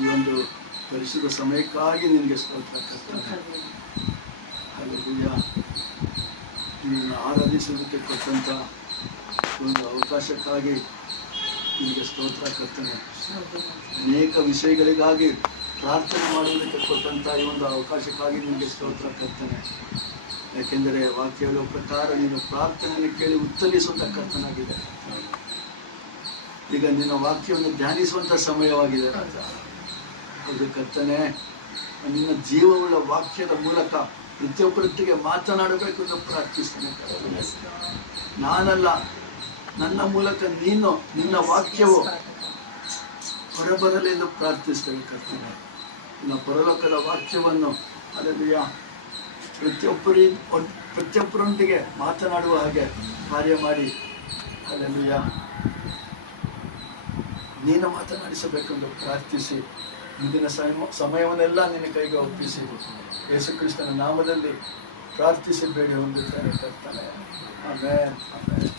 ಈ ಒಂದು ಪರಿಶುದ್ಧ ಸಮಯಕ್ಕಾಗಿ ನಿನಗೆ ಸ್ತೋತ್ರ ಕರ್ತನೆ. ಹಲ್ಲೆಲೂಯಾ. ನಿನ್ನನ್ನು ಆರಾಧಿಸೋದಕ್ಕೆ ಕೊಟ್ಟಂಥ ಒಂದು ಅವಕಾಶಕ್ಕಾಗಿ ನಿನಗೆ ಸ್ತೋತ್ರ ಕರ್ತನೆ. ಅನೇಕ ವಿಷಯಗಳಿಗಾಗಿ ಪ್ರಾರ್ಥನೆ ಮಾಡುವುದಕ್ಕೆ ಕೊಟ್ಟಂಥ ಈ ಒಂದು ಅವಕಾಶಕ್ಕಾಗಿ ನಿನಗೆ ಸ್ತೋತ್ರ ಕರ್ತನೆ. ಯಾಕೆಂದರೆ ವಾಕ್ಯ ಹೇಳುವ ಪ್ರಕಾರ ನೀನು ಪ್ರಾರ್ಥನೆಯನ್ನು ಕೇಳಿ ಉತ್ತರಿಸುವಂಥ ಕರ್ತನಾಗಿದೆ. ಈಗ ನಿನ್ನ ವಾಕ್ಯವನ್ನು ಧ್ಯಾನಿಸುವಂಥ ಸಮಯವಾಗಿದೆ. ಅದು ಕರ್ತನೆ, ನಿನ್ನ ಜೀವವುಳ್ಳ ವಾಕ್ಯದ ಮೂಲಕ ಪ್ರತಿಯೊಬ್ಬರೊಟ್ಟಿಗೆ ಮಾತನಾಡಬೇಕು ಎಂದು ಪ್ರಾರ್ಥಿಸ್ತೇನೆ. ನಾನಲ್ಲ, ನನ್ನ ಮೂಲಕ ನೀನು, ನಿನ್ನ ವಾಕ್ಯವು ಹೊರಬರಲಿ ಎಂದು ಪ್ರಾರ್ಥಿಸ್ತೇವೆ ಕರ್ತನೆ. ನಿನ್ನ ಪರಲೋಕದ ವಾಕ್ಯವನ್ನು ಹಲ್ಲೆಲೂಯಾ ಪ್ರತಿಯೊಬ್ಬರೊಂದಿಗೆ ಮಾತನಾಡುವ ಹಾಗೆ ಕಾರ್ಯ ಮಾಡಿ ಹಲ್ಲೆಲೂಯಾ ನೀನು ಮಾತನಾಡಿಸಬೇಕೆಂದು ಪ್ರಾರ್ಥಿಸಿ ಮುಂದಿನ ಸಮಯವನ್ನೆಲ್ಲ ನಿನ್ನ ಕೈಗೆ ಒಪ್ಪಿಸಿ ಯೇಸು ಕ್ರಿಸ್ತನ ನಾಮದಲ್ಲಿ ಪ್ರಾರ್ಥಿಸಿ ಬೇಡಿ ಹೊಂದುತ್ತೇನೆ ಕರ್ತನೆ. Amen, amen.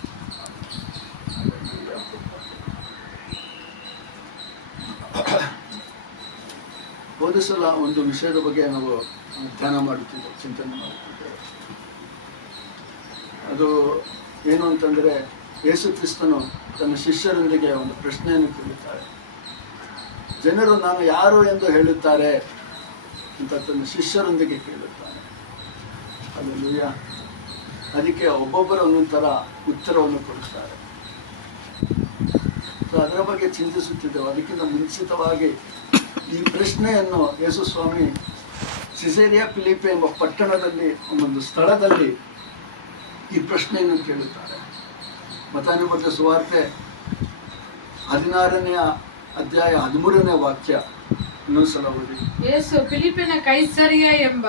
ಹೋದ ಸಲ ಒಂದು ವಿಷಯದ ಬಗ್ಗೆ ನಾವು ಧ್ಯಾನ ಮಾಡುತ್ತಿದ್ದೆವು, ಚಿಂತನೆ ಮಾಡುತ್ತಿದ್ದೆವು. ಅದು ಏನು ಅಂತಂದರೆ, ಯೇಸು ಕ್ರಿಸ್ತನು ತನ್ನ ಶಿಷ್ಯರೊಂದಿಗೆ ಒಂದು ಪ್ರಶ್ನೆಯನ್ನು ಕೇಳುತ್ತಾರೆ. ಜನರು ನಾನು ಯಾರು ಎಂದು ಹೇಳುತ್ತಾರೆ ಅಂತ ತನ್ನ ಶಿಷ್ಯರೊಂದಿಗೆ ಕೇಳುತ್ತಾನೆ. ಹಲ್ಲೆಲೂಯಾ. ಅದಕ್ಕೆ ಒಬ್ಬೊಬ್ಬರು ಒಂದೊಂದು ಥರ ಉತ್ತರವನ್ನು ಕೊಡುತ್ತಾರೆ. ಸೊ ಅದರ ಬಗ್ಗೆ ಚಿಂತಿಸುತ್ತಿದ್ದೆವು. ಅದಕ್ಕಿಂತ ಮುಂಚಿತವಾಗಿ ಈ ಪ್ರಶ್ನೆಯನ್ನು ಯೇಸು ಸ್ವಾಮಿ ಸಿಸೇರಿಯಾ ಫಿಲಿಪ್ಪಿ ಎಂಬ ಪಟ್ಟಣದಲ್ಲಿ, ಒಂದು ಸ್ಥಳದಲ್ಲಿ ಈ ಪ್ರಶ್ನೆಯನ್ನು ಕೇಳುತ್ತಾರೆ. ಮತ್ತಾಯನ ಬರೆದ ಸುವಾರ್ತೆ 16ನೇ ಅಧ್ಯಾಯ 13ನೇ ವಾಕ್ಯ ಇನ್ನೊಂದ್ಸಲ ಓದಿ. ಯೇಸು ಫಿಲಿಪ್ಪಿನ ಕೈಸರಿಯ ಎಂಬ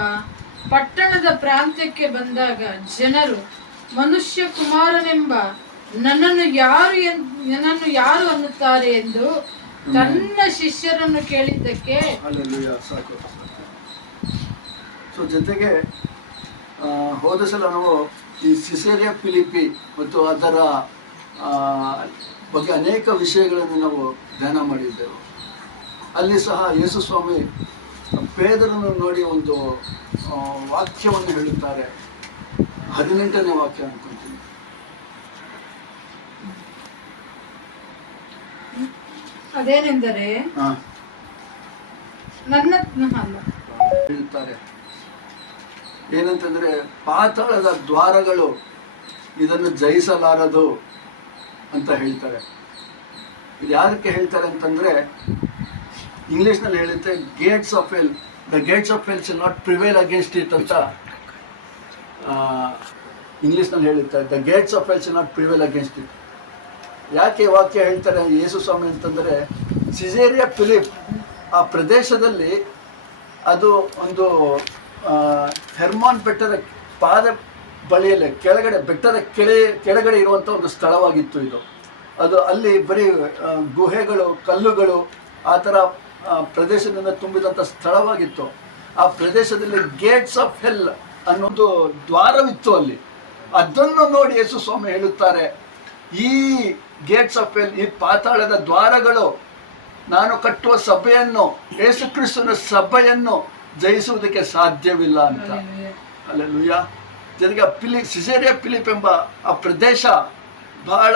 ಪಟ್ಟಣದ ಪ್ರಾಂತ್ಯಕ್ಕೆ ಬಂದಾಗ ಜನರು ಮನುಷ್ಯ ಕುಮಾರನೆಂಬ ನನ್ನನ್ನು ಯಾರು ಅನ್ನುತ್ತಾರೆ ಎಂದು ತನ್ನ ಶಿಷ್ಯರನ್ನು ಕೇಳಿದ್ದಕ್ಕೆ ಸಾಕು. ಸೊ ಜೊತೆಗೆ ಹೋದ ಸಲ ನಾವು ಈ ಸಿಸೇರಿಯಾ ಫಿಲಿಪ್ಪಿ ಮತ್ತು ಅದರ ಬಗ್ಗೆ ಅನೇಕ ವಿಷಯಗಳನ್ನು ನಾವು ಧ್ಯಾನ ಮಾಡಿದ್ದೆವು. ಅಲ್ಲಿ ಸಹ ಯೇಸು ಸ್ವಾಮಿ ಪೇದರನ್ನು ನೋಡಿ ಒಂದು ವಾಕ್ಯವನ್ನು ಹೇಳುತ್ತಾರೆ. 18ನೇ ವಾಕ್ಯ ಅನ್ಕೊಂತೀನಿ. ಅದೇನೆಂದರೆ ಹೇಳ್ತಾರೆ ಏನಂತಂದ್ರೆ, ಪಾತಾಳದ ದ್ವಾರಗಳು ಇದನ್ನು ಜಯಿಸಲಾರದು ಅಂತ ಹೇಳ್ತಾರೆ. ಇದು ಯಾರಕ್ಕೆ ಹೇಳ್ತಾರೆ ಅಂತಂದ್ರೆ, ಇಂಗ್ಲಿಷ್ನಲ್ಲಿ ಹೇಳುತ್ತೆ gates of hell, the gates of hell shall not prevail against it ಅಂತ ಇಂಗ್ಲಿಷ್ನಲ್ಲಿ ಹೇಳುತ್ತೆ. The gates of hell shall not prevail against it. ಯಾಕೆ ವಾಕ್ಯ ಹೇಳ್ತಾರೆ ಯೇಸು ಸ್ವಾಮಿ ಅಂತಂದರೆ, ಸಿಸೇರಿಯಾ ಫಿಲಿಪ್ ಆ ಪ್ರದೇಶದಲ್ಲಿ ಅದು ಒಂದು ಹೆರ್ಮಾನ್ ಬೆಟ್ಟದ ಪಾದ ಬಳಿಯಲ್ಲಿ ಕೆಳಗಡೆ, ಬೆಟ್ಟದ ಕೆಳಗಡೆ ಇರುವಂಥ ಒಂದು ಸ್ಥಳವಾಗಿತ್ತು ಇದು. ಅದು ಅಲ್ಲಿ ಬರೀ ಗುಹೆಗಳು, ಕಲ್ಲುಗಳು, ಆ ಥರ ಪ್ರದೇಶದಿಂದ ತುಂಬಿದಂಥ ಸ್ಥಳವಾಗಿತ್ತು. ಆ ಪ್ರದೇಶದಲ್ಲಿ ಗೇಟ್ಸ್ ಆಫ್ ಹೆಲ್ ಅನ್ನೊಂದು ದ್ವಾರವಿತ್ತು ಅಲ್ಲಿ. ಅದನ್ನು ನೋಡಿ ಯೇಸು ಸ್ವಾಮಿ ಹೇಳುತ್ತಾರೆ, ಈ ಗೇಟ್ಸ್ ಆಫ್ ಹೆಲ್, ಈ ಪಾತಾಳದ ದ್ವಾರಗಳು ನಾನು ಕಟ್ಟುವ ಸಭೆಯನ್ನು, ಯೇಸು ಕ್ರಿಸ್ತನ ಸಭೆಯನ್ನು ಜಯಿಸುವುದಕ್ಕೆ ಸಾಧ್ಯವಿಲ್ಲ ಅಂತ. ಹಲ್ಲೆಲೂಯಾ. ಜೊತೆಗೆ ಸಿಸೇರಿಯಾ ಫಿಲಿಪ್ ಎಂಬ ಆ ಪ್ರದೇಶ ಬಹಳ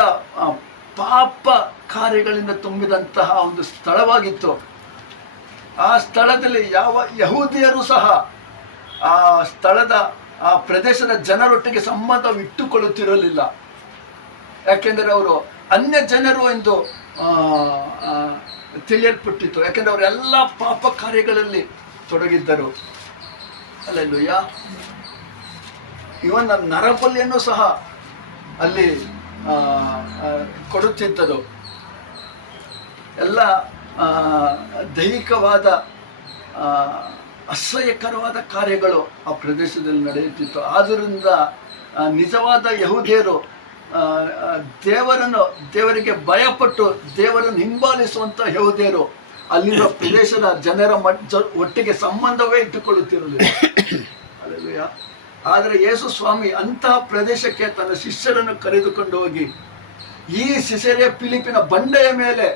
ಪಾಪ ಕಾರ್ಯಗಳಿಂದ ತುಂಬಿದಂತಹ ಒಂದು ಸ್ಥಳವಾಗಿತ್ತು. ಆ ಸ್ಥಳದಲ್ಲಿ ಯಾವ ಯಹೂದಿಯರು ಸಹ ಆ ಸ್ಥಳದ, ಆ ಪ್ರದೇಶದ ಜನರೊಟ್ಟಿಗೆ ಸಂಬಂಧವಿಟ್ಟುಕೊಳ್ಳುತ್ತಿರಲಿಲ್ಲ. ಯಾಕೆಂದರೆ ಅವರು ಅನ್ಯ ಜನರು ಎಂದು ತಿಳಿಯಲ್ಪಟ್ಟಿತ್ತು. ಯಾಕೆಂದರೆ ಅವರೆಲ್ಲ ಪಾಪ ಕಾರ್ಯಗಳಲ್ಲಿ ತೊಡಗಿದ್ದರು. ಹಲ್ಲೆಲೂಯಾ. ಇವನ್ ನರಬಲಿಯನ್ನು ಸಹ ಅಲ್ಲಿ ಕೊಡುತ್ತಿದ್ದರು. ಎಲ್ಲ ದೈಹಿಕವಾದ ಅಸಹ್ಯಕರವಾದ ಕಾರ್ಯಗಳು ಆ ಪ್ರದೇಶದಲ್ಲಿ ನಡೆಯುತ್ತಿತ್ತು. ಆದ್ದರಿಂದ ನಿಜವಾದ ಯಹೂದಿಯರು ದೇವರಿಗೆ ಭಯಪಟ್ಟು ದೇವರನ್ನು ಹಿಂಬಾಲಿಸುವಂಥ ಯಹೂದಿಯರು ಅಲ್ಲಿರುವ ಪ್ರದೇಶದ ಜನರ ಒಟ್ಟಿಗೆ ಸಂಬಂಧವೇ ಇಟ್ಟುಕೊಳ್ಳುತ್ತಿರಲಿಲ್ಲ. ಹಲ್ಲೆಲೂಯಾ. ಆದರೆ ಯೇಸು ಸ್ವಾಮಿ ಅಂತಹ ಪ್ರದೇಶಕ್ಕೆ ತನ್ನ ಶಿಷ್ಯರನ್ನು ಕರೆದುಕೊಂಡು ಹೋಗಿ, ಈ ಸಿಸೇರಿಯಾ ಫಿಲಿಪ್ಪಿನ ಬಂಡೆಯ ಮೇಲೆ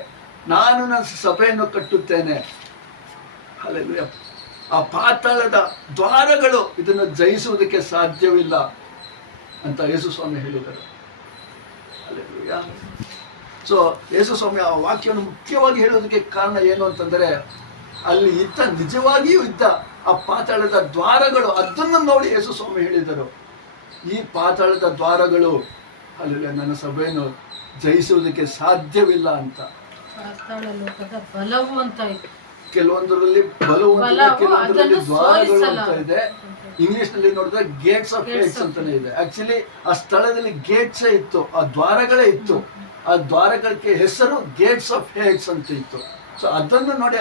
ನಾನು ನನ್ನ ಸಭೆಯನ್ನು ಕಟ್ಟುತ್ತೇನೆ, ಹಲ್ಲೆಲೂಯಾ. ಆ ಪಾತಾಳದ ದ್ವಾರಗಳು ಇದನ್ನು ಜಯಿಸುವುದಕ್ಕೆ ಸಾಧ್ಯವಿಲ್ಲ ಅಂತ ಯೇಸು ಸ್ವಾಮಿ ಹೇಳಿದರು. ಹಲ್ಲೆಲೂಯಾ. ಸೊ ಯೇಸು ಸ್ವಾಮಿ ಆ ವಾಕ್ಯವನ್ನು ಮುಖ್ಯವಾಗಿ ಹೇಳೋದಕ್ಕೆ ಕಾರಣ ಏನು ಅಂತಂದರೆ, ಅಲ್ಲಿ ಇದ್ದ, ನಿಜವಾಗಿಯೂ ಇದ್ದ ಆ ಪಾತಾಳದ ದ್ವಾರಗಳು, ಅದನ್ನು ನೋಡಿ ಯೇಸು ಸ್ವಾಮಿ ಹೇಳಿದರು, ಈ ಪಾತಾಳದ ದ್ವಾರಗಳು ಅಲ್ಲಿ ನನ್ನ ಸಭೆಯನ್ನು ಜಯಿಸುವುದಕ್ಕೆ ಸಾಧ್ಯವಿಲ್ಲ ಅಂತ. ಪಾತಾಳ ಲೋಕದ ಬಲವು ಅಂತ ಇದೆ, ಕೆಲವೊಂದರಲ್ಲಿ ಬಲವು ಅಂತಿದೆ, ಕೆಲವೊಂದರಲ್ಲಿ ದ್ವಾರಗಳು ಅಂತ ಇದೆ. ಇಂಗ್ಲಿಷ್ ನಲ್ಲಿ ನೋಡಿದ್ರೆ ಗೇಟ್ಸ್ ಆಫ್ ಹೇಟ್ಸ್ ಅಂತಾನೆ ಇದೆ. ಆಕ್ಚುಲಿ ಆ ಸ್ಥಳದಲ್ಲಿ ಗೇಟ್ಸೇ ಇತ್ತು, ಆ ದ್ವಾರಗಳೇ ಇತ್ತು. ಆ ದ್ವಾರಗಳಿಗೆ ಹೆಸರು ಗೇಟ್ಸ್ ಆಫ್ ಹೇಟ್ಸ್ ಅಂತ ಇತ್ತು. ಸೊ ಅದನ್ನು ನೋಡಿ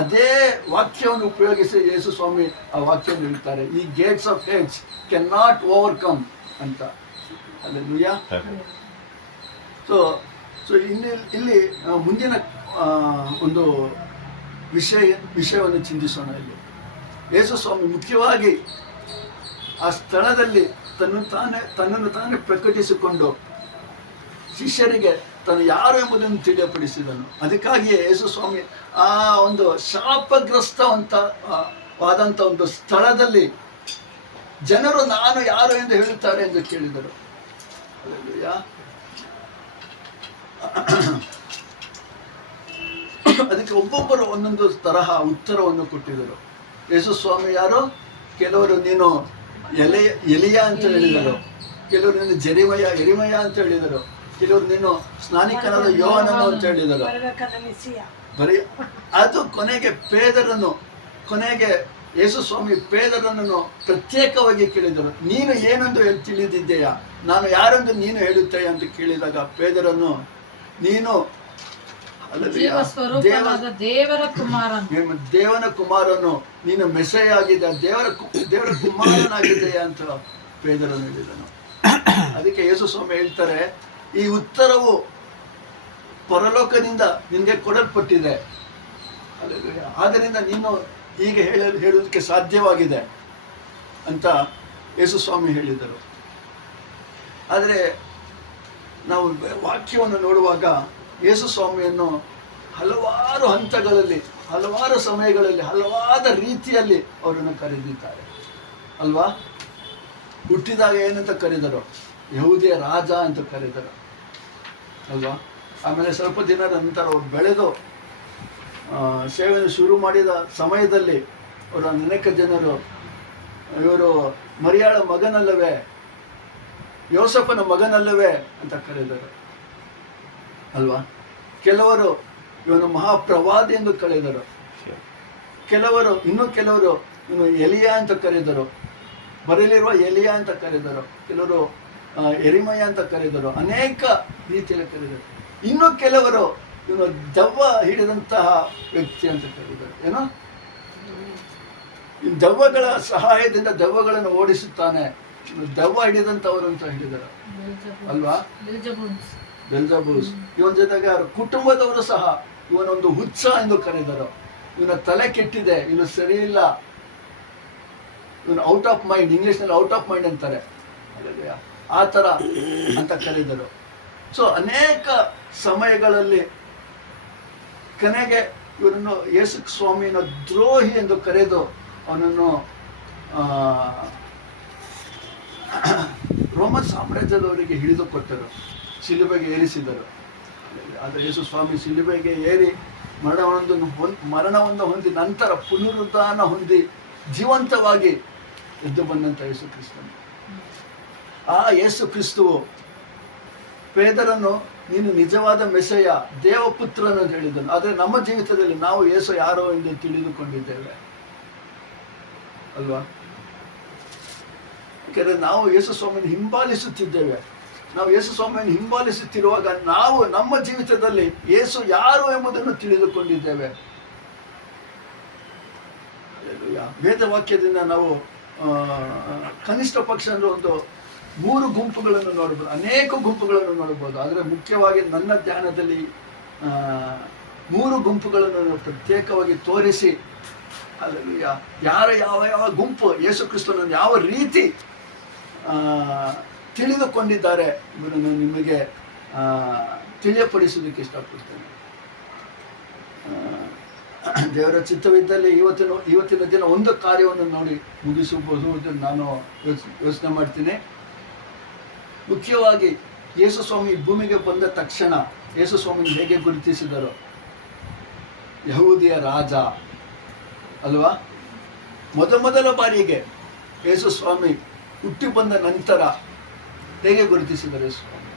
ಅದೇ ವಾಕ್ಯವನ್ನು ಉಪಯೋಗಿಸಿ ಯೇಸು ಸ್ವಾಮಿ ಆ ವಾಕ್ಯವನ್ನು ಹೇಳ್ತಾರೆ, ಈ Gates of hates can not overcome ಅಂತ. ಹಲ್ಲೆಲೂಯಾ. ಸೊ ಸೊ ಇಲ್ಲಿ ಮುಂದಿನ ಒಂದು ವಿಷಯವನ್ನು ಚಿಂತಿಸೋಣ. ಇಲ್ಲಿ ಯೇಸು ಸ್ವಾಮಿ ಮುಖ್ಯವಾಗಿ ಆ ಸ್ಥಳದಲ್ಲಿ ತನ್ನನ್ನು ತಾನೇ ಪ್ರಕಟಿಸಿಕೊಂಡು ಶಿಷ್ಯರಿಗೆ ತಾನು ಯಾರು ಎಂಬುದನ್ನು ತಿಳಿಯಪಡಿಸಿದನು. ಅದಕ್ಕಾಗಿಯೇ ಯೇಸು ಸ್ವಾಮಿ ಆ ಒಂದು ಶಾಪಗ್ರಸ್ತವಾದಂಥ ಒಂದು ಸ್ಥಳದಲ್ಲಿ ಜನರು ನಾನು ಯಾರು ಎಂದು ಹೇಳುತ್ತಾರೆ ಎಂದು ಕೇಳಿದರು. ಅದಕ್ಕೆ ಒಬ್ಬೊಬ್ಬರು ಒಂದೊಂದು ತರಹ ಉತ್ತರವನ್ನು ಕೊಟ್ಟಿದ್ದರು. ಯೇಸು ಸ್ವಾಮಿ ಯಾರು? ಕೆಲವರು ನೀನು ಎಲಿಯಾ ಅಂತ ಹೇಳಿದರು, ಕೆಲವರು ನೀನು ಎರಿಮಯ ಅಂತ ಹೇಳಿದರು, ಕೆಲವರು ನೀನು ಸ್ನಾನಿಕನಾದ ಯೋಹಾನನು ಅಂತ ಹೇಳಿದರು. ಅದು ಕೊನೆಗೆ ಯೇಸು ಸ್ವಾಮಿ ಪೇದರನನ್ನು ಪ್ರತ್ಯೇಕವಾಗಿ ಕೇಳಿದರು, ನೀನು ಏನೆಂದು ತಿಳಿದಿದ್ದೀಯಾ, ನಾನು ಯಾರೆಂದು ನೀನು ಹೇಳುತ್ತೆಯ ಅಂತ ಕೇಳಿದಾಗ ಪೇದರನ್ನು ನೀನು ದೇವನ ಕುಮಾರನು, ನೀನು ಮೆಸ್ಸೆಯ ಆಗಿದೆ, ದೇವರ ಕುಮಾರನಾಗಿದೆಯಾ ಅಂತ ಪೇದರನ್ನು ಹೇಳಿದನು. ಅದಕ್ಕೆ ಯೇಸು ಸ್ವಾಮಿ ಹೇಳ್ತಾರೆ, ಈ ಉತ್ತರವು ಪರಲೋಕದಿಂದ ನಿನಗೆ ಕೊಡಲ್ಪಟ್ಟಿದೆ, ಆದ್ದರಿಂದ ನೀನು ಹೀಗೆ ಹೇಳುವುದಕ್ಕೆ ಸಾಧ್ಯವಾಗಿದೆ ಅಂತ ಯೇಸು ಸ್ವಾಮಿ ಹೇಳಿದರು. ಆದರೆ ನಾವು ವಾಕ್ಯವನ್ನು ನೋಡುವಾಗ ಯೇಸು ಸ್ವಾಮಿಯನ್ನು ಹಲವಾರು ಹಂತಗಳಲ್ಲಿ, ಹಲವಾರು ಸಮಯಗಳಲ್ಲಿ, ಹಲವಾದ ರೀತಿಯಲ್ಲಿ ಅವರನ್ನು ಕರೆದಿದ್ದಾರೆ ಅಲ್ವಾ. ಹುಟ್ಟಿದಾಗ ಏನಂತ ಕರೆದರು? ಯಹೂದಿಯ ರಾಜ ಅಂತ ಕರೆದರು ಅಲ್ವಾ. ಆಮೇಲೆ ಸ್ವಲ್ಪ ದಿನದ ನಂತರ ಅವರು ಬೆಳೆದು ಸೇವೆಯನ್ನು ಶುರು ಮಾಡಿದ ಸಮಯದಲ್ಲಿ ಅವರ ಅನೇಕ ಜನರು ಇವರು ಮರಿಯಾಳ ಮಗನಲ್ಲವೇ, ಯೋಸಫನ ಮಗನಲ್ಲವೇ ಅಂತ ಕರೆದರು ಅಲ್ವಾ. ಕೆಲವರು ಇವನು ಮಹಾಪ್ರವಾದಿ ಎಂದು ಕರೆದರು, ಇನ್ನು ಕೆಲವರು ಇವನು ಎಲಿಯಾ ಅಂತ ಕರೆದರು, ಬರಲಿರುವ ಎಲಿಯಾ ಅಂತ ಕರೆದರು, ಕೆಲವರು ಎರಿಮಯ ಅಂತ ಕರೆದರು, ಅನೇಕ ರೀತಿಯಲ್ಲಿ ಕರೆದರು. ಇನ್ನು ಕೆಲವರು ಇವನು ದೆವ್ವ ಹಿಡಿದಂತಹ ವ್ಯಕ್ತಿ ಅಂತ ಕರೆದರು. ಏನೋ ದೆವ್ವಗಳ ಸಹಾಯದಿಂದ ದೆವ್ವಗಳನ್ನು ಓಡಿಸುತ್ತಾನೆ, ದೆವ್ವ ಹಿಡಿದಂಥವರು ಅಂತ ಹೇಳಿದರು ಅಲ್ವಾ. ಬೆಲ್ಜಬೂಸ್. ಇವನ ಜೊತೆಗೆ ಅವರ ಕುಟುಂಬದವರು ಸಹ ಇವನೊಂದು ಹುಚ್ಚ ಎಂದು ಕರೆದರು, ಇವನ ತಲೆ ಕೆಟ್ಟಿದೆ, ಇವನು ಸರಿ ಇಲ್ಲ, ಇವನು ಔಟ್ ಆಫ್ ಮೈಂಡ್, ಇಂಗ್ಲಿಷ್ನಲ್ಲಿ ಔಟ್ ಆಫ್ ಮೈಂಡ್ ಅಂತಾರೆ, ಆ ಥರ ಅಂತ ಕರೆದರು. ಸೊ ಅನೇಕ ಸಮಯಗಳಲ್ಲಿ ಕೊನೆಗೆ ಇವನನ್ನು ಯೇಸು ಸ್ವಾಮಿಯನ್ನು ದ್ರೋಹಿ ಎಂದು ಕರೆದು ಅವನನ್ನು ರೋಮನ್ ಸಾಮ್ರಾಜ್ಯದವರಿಗೆ ಹಿಡಿದುಕೊಟ್ಟರು, ಶಿಲುಬೆಗೆ ಏರಿಸಿದರು. ಆದರೆ ಯೇಸು ಸ್ವಾಮಿ ಶಿಲುಬೆಗೆ ಏರಿ ಮರಣವನ್ನು ಹೊಂದಿ ನಂತರ ಪುನರುದ್ಧಾನ ಹೊಂದಿ ಜೀವಂತವಾಗಿ ಎದ್ದು ಬಂದಂಥ ಯೇಸು ಕ್ರಿಸ್ತನು. ಆ ಯೇಸು ಕ್ರಿಸ್ತುವು ಪೇದರನ್ನು ನೀನು ನಿಜವಾದ ಮೆಸ್ಸೆಯ ದೇವಪುತ್ರನು ಅಂತ ಹೇಳಿದನು. ಆದರೆ ನಮ್ಮ ಜೀವಿತದಲ್ಲಿ ನಾವು ಯೇಸು ಯಾರೋ ಎಂದು ತಿಳಿದುಕೊಂಡಿದ್ದೇವೆ ಅಲ್ವಾ. ಯಾಕೆಂದರೆ ನಾವು ಯೇಸು ಸ್ವಾಮಿಯನ್ನು ಹಿಂಬಾಲಿಸುತ್ತಿದ್ದೇವೆ. ನಾವು ಯೇಸು ಸ್ವಾಮಿಯನ್ನು ಹಿಂಬಾಲಿಸುತ್ತಿರುವಾಗ ನಾವು ನಮ್ಮ ಜೀವಿತದಲ್ಲಿ ಯೇಸು ಯಾರು ಎಂಬುದನ್ನು ತಿಳಿದುಕೊಂಡಿದ್ದೇವೆ. ವೇದವಾಕ್ಯದಿಂದ ನಾವು ಕನಿಷ್ಠ ಪಕ್ಷ ಅಂದರೆ ಒಂದು 3 ಗುಂಪುಗಳನ್ನು ನೋಡ್ಬೋದು, ಅನೇಕ ಗುಂಪುಗಳನ್ನು ನೋಡ್ಬೋದು. ಆದರೆ ಮುಖ್ಯವಾಗಿ ನನ್ನ ಧ್ಯಾನದಲ್ಲಿ 3 ಗುಂಪುಗಳನ್ನು ಪ್ರತ್ಯೇಕವಾಗಿ ತೋರಿಸಿ, ಅಲ್ಲೂಯ, ಯಾವ ಗುಂಪು ಯೇಸು ಕ್ರಿಸ್ತನನ್ನು ಯಾವ ರೀತಿ ತಿಳಿದುಕೊಂಡಿದ್ದಾರೆ ಇದನ್ನು ನಿಮಗೆ ತಿಳಿಯಪಡಿಸೋದಕ್ಕೆ ಇಷ್ಟಪಡ್ತೇನೆ. ದೇವರ ಚಿತ್ತವಿದ್ದಲ್ಲಿ ಇವತ್ತಿನ ದಿನ ಒಂದು ಕಾರ್ಯವನ್ನು ನೋಡಿ ಮುಗಿಸಬಹುದು ಅಂತ ನಾನು ಯೋಚನೆ ಮಾಡ್ತೀನಿ. ಮುಖ್ಯವಾಗಿ ಯೇಸು ಸ್ವಾಮಿ ಭೂಮಿಗೆ ಬಂದ ತಕ್ಷಣ ಯೇಸು ಸ್ವಾಮಿ ಹೇಗೆ ಗುರುತಿಸಿದರು? ಯಹೂದಿಯ ರಾಜ ಅಲ್ವಾ? ಮೊದಲ ಬಾರಿಗೆ ಯೇಸು ಸ್ವಾಮಿ ಹುಟ್ಟಿ ಬಂದ ನಂತರ ಹೇಗೆ ಗುರುತಿಸಿದರು ಯೇಸು ಸ್ವಾಮಿ?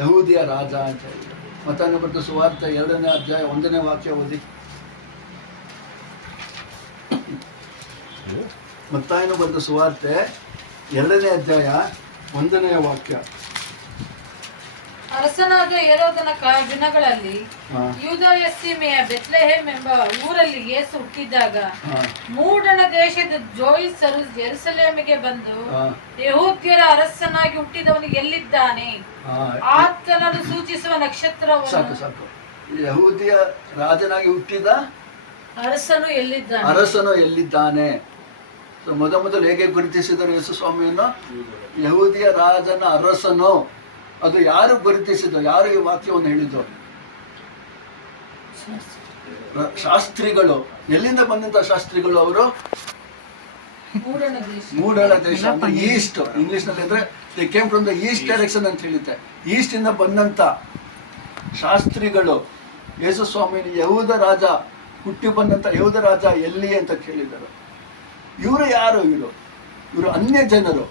ಯಹೂದಿಯ ರಾಜ ಅಂತ ಹೇಳಿ. ಮತ್ತಾಯನ ಬರೆದ ಸುವಾರ್ತೆ 2ನೇ ಅಧ್ಯಾಯ 1ನೇ ವಾಕ್ಯ ಓದಿ. ಮತ್ತಾಯನ ಬರೆದ ಸುವಾರ್ತೆ 2ನೇ ಅಧ್ಯಾಯ 1ನೇ ವಾಕ್ಯ. ಅರಸನಾದ ಹೆರೋದನ ದಿನಗಳಲ್ಲಿ ಯೂದಾಯ ಸೀಮೆಯ ಬೆತ್ಲೆಹೇಮ್ ಎಂಬ ಊರಲ್ಲಿ ಯೇಸು ಹುಟ್ಟಿದಾಗ ಮೂಡಣ ದೇಶದ ಜೋಯಿಸರು ಯೆರೂಸಲೇಮಿಗೆ ಬಂದು ಯೆಹೂದ್ಯರ ಅರಸನಾಗಿ ಹುಟ್ಟಿದವನು ಎಲ್ಲಿದ್ದಾನೆ, ಆತನನ್ನು ಸೂಚಿಸುವ ನಕ್ಷತ್ರವನ್ನು, ಸಾಕು ಯಹೂದಿಯ ರಾಜನಾಗಿ ಹುಟ್ಟಿದ ಅರಸನು ಎಲ್ಲಿದ್ದಾನೆ. ಮೊದಲು ಹೇಗೆ ಗುರುತಿಸಿದರು ಯೇಸು ಸ್ವಾಮಿಯನ್ನು? ಯಹೂದಿಯ ರಾಜನ ಅರಸನು. ಅದು ಯಾರು ಗುರುತಿಸಿದ್ರು? ಯಾರು ಈ ವಾಕ್ಯವನ್ನು ಹೇಳಿದ್ರು? ಶಾಸ್ತ್ರಿಗಳು. ಎಲ್ಲಿಂದ ಬಂದಂತ ಶಾಸ್ತ್ರಿಗಳು? ಅವರು ಮೂಡಣ ದೇಶ ಅಂದ್ರೆ ಈಸ್ಟ್. ಇಂಗ್ಲಿಷ್ ನಲ್ಲಿ ಅಂದ್ರೆ they came from the East direction ಅಂತ ಹೇಳುತ್ತೆ. ಈಸ್ಟ್ ಇಂದ ಬಂದಂತ ಶಾಸ್ತ್ರಿಗಳು ಯೇಸು ಸ್ವಾಮಿ ಯಹೂದ ರಾಜ ಹುಟ್ಟಿ ಬಂದಂತ ಯಹೂದ ರಾಜ ಎಲ್ಲಿ ಅಂತ ಕೇಳಿದರು. ಇವರು ಯಾರು? ಇವರು ಅನ್ಯ ಜನರು,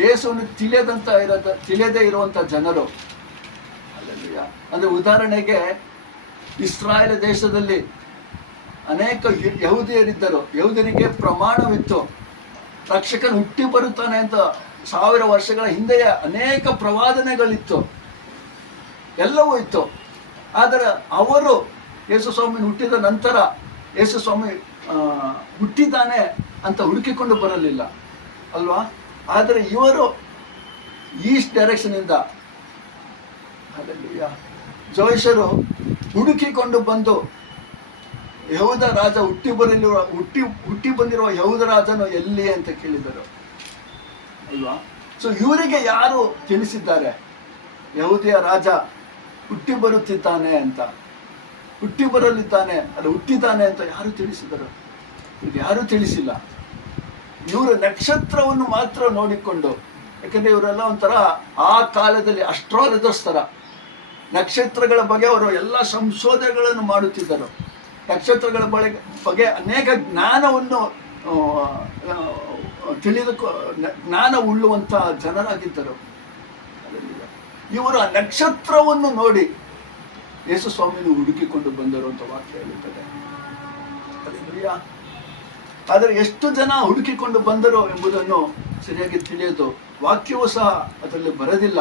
ಯೇಸುವನ್ನು ತಿಳಿಯದೇ ಇರುವಂತ ಜನರು. ಅಂದ್ರೆ ಉದಾಹರಣೆಗೆ ಇಸ್ರಾಯೇಲ್ ದೇಶದಲ್ಲಿ ಅನೇಕ ಯಹೂದಿಯರಿದ್ದರು. ಯಹೂದಿಯರಿಗೆ ಪ್ರಮಾಣವಿತ್ತು, ರಕ್ಷಕನು ಹುಟ್ಟಿ ಬರುತ್ತಾನೆ ಅಂತ 1000 ವರ್ಷಗಳ ಹಿಂದೆಯೇ ಅನೇಕ ಪ್ರವಾದನೆಗಳಿತ್ತು, ಎಲ್ಲವೂ ಇತ್ತು. ಆದರೆ ಅವರು ಯೇಸು ಸ್ವಾಮಿ ಹುಟ್ಟಿದ ನಂತರ ಯೇಸು ಸ್ವಾಮಿ ಹುಟ್ಟಿದ್ದಾನೆ ಅಂತ ಹುಡುಕಿಕೊಂಡು ಬರಲಿಲ್ಲ ಅಲ್ವಾ? ಆದರೆ ಇವರು ಈಸ್ಟ್ ಡೈರೆಕ್ಷನ್ ಇಂದ ಜೋಯಿಸರು ಹುಡುಕಿಕೊಂಡು ಬಂದು ಯಹೂದ ರಾಜ ಹುಟ್ಟಿ ಬಂದಿರುವ ಯಹೂದ ರಾಜನು ಎಲ್ಲಿ ಅಂತ ಕೇಳಿದರು ಅಲ್ವಾ? ಸೊ ಇವರಿಗೆ ಯಾರು ತಿಳಿಸಿದ್ದಾರೆ ಯಹೂದಿಯ ರಾಜ ಹುಟ್ಟಿ ಬರುತ್ತಿದ್ದಾನೆ ಅಂತ? ಹುಟ್ಟಿ ಬರಲಿದ್ದಾನೆ ಅಲ್ಲ, ಹುಟ್ಟಿದ್ದಾನೆ ಅಂತ ಯಾರು ತಿಳಿಸಿದರು? ಇವ್ರಿಗೆ ಯಾರು ತಿಳಿಸಿಲ್ಲ. ಇವರು ನಕ್ಷತ್ರವನ್ನು ಮಾತ್ರ ನೋಡಿಕೊಂಡು, ಯಾಕಂದ್ರೆ ಇವರೆಲ್ಲ ಒಂಥರ ಆ ಕಾಲದಲ್ಲಿ ಅಸ್ಟ್ರಾಲಜರ್ಸ್ ಥರ ನಕ್ಷತ್ರಗಳ ಬಗ್ಗೆ ಅವರು ಎಲ್ಲ ಸಂಶೋಧನೆಗಳನ್ನು ಮಾಡುತ್ತಿದ್ದರು. ನಕ್ಷತ್ರಗಳ ಬಗ್ಗೆ ಅನೇಕ ಜ್ಞಾನವನ್ನು ಜ್ಞಾನ ಉಳ್ಳುವಂಥ ಜನರಾಗಿದ್ದರು. ಇವರು ಆ ನಕ್ಷತ್ರವನ್ನು ನೋಡಿ ಯೇಸು ಸ್ವಾಮಿಯನ್ನು ಹುಡುಕಿಕೊಂಡು ಬಂದರು ಅಂತ ವಾಕ್ಯ ಹೇಳುತ್ತದೆ. ಆದರೆ ಎಷ್ಟು ಜನ ಹುಡುಕಿಕೊಂಡು ಬಂದರು ಎಂಬುದನ್ನು ಸರಿಯಾಗಿ ತಿಳಿಯೋದು ವಾಕ್ಯವೂ ಸಹ ಅದರಲ್ಲಿ ಬರೋದಿಲ್ಲ.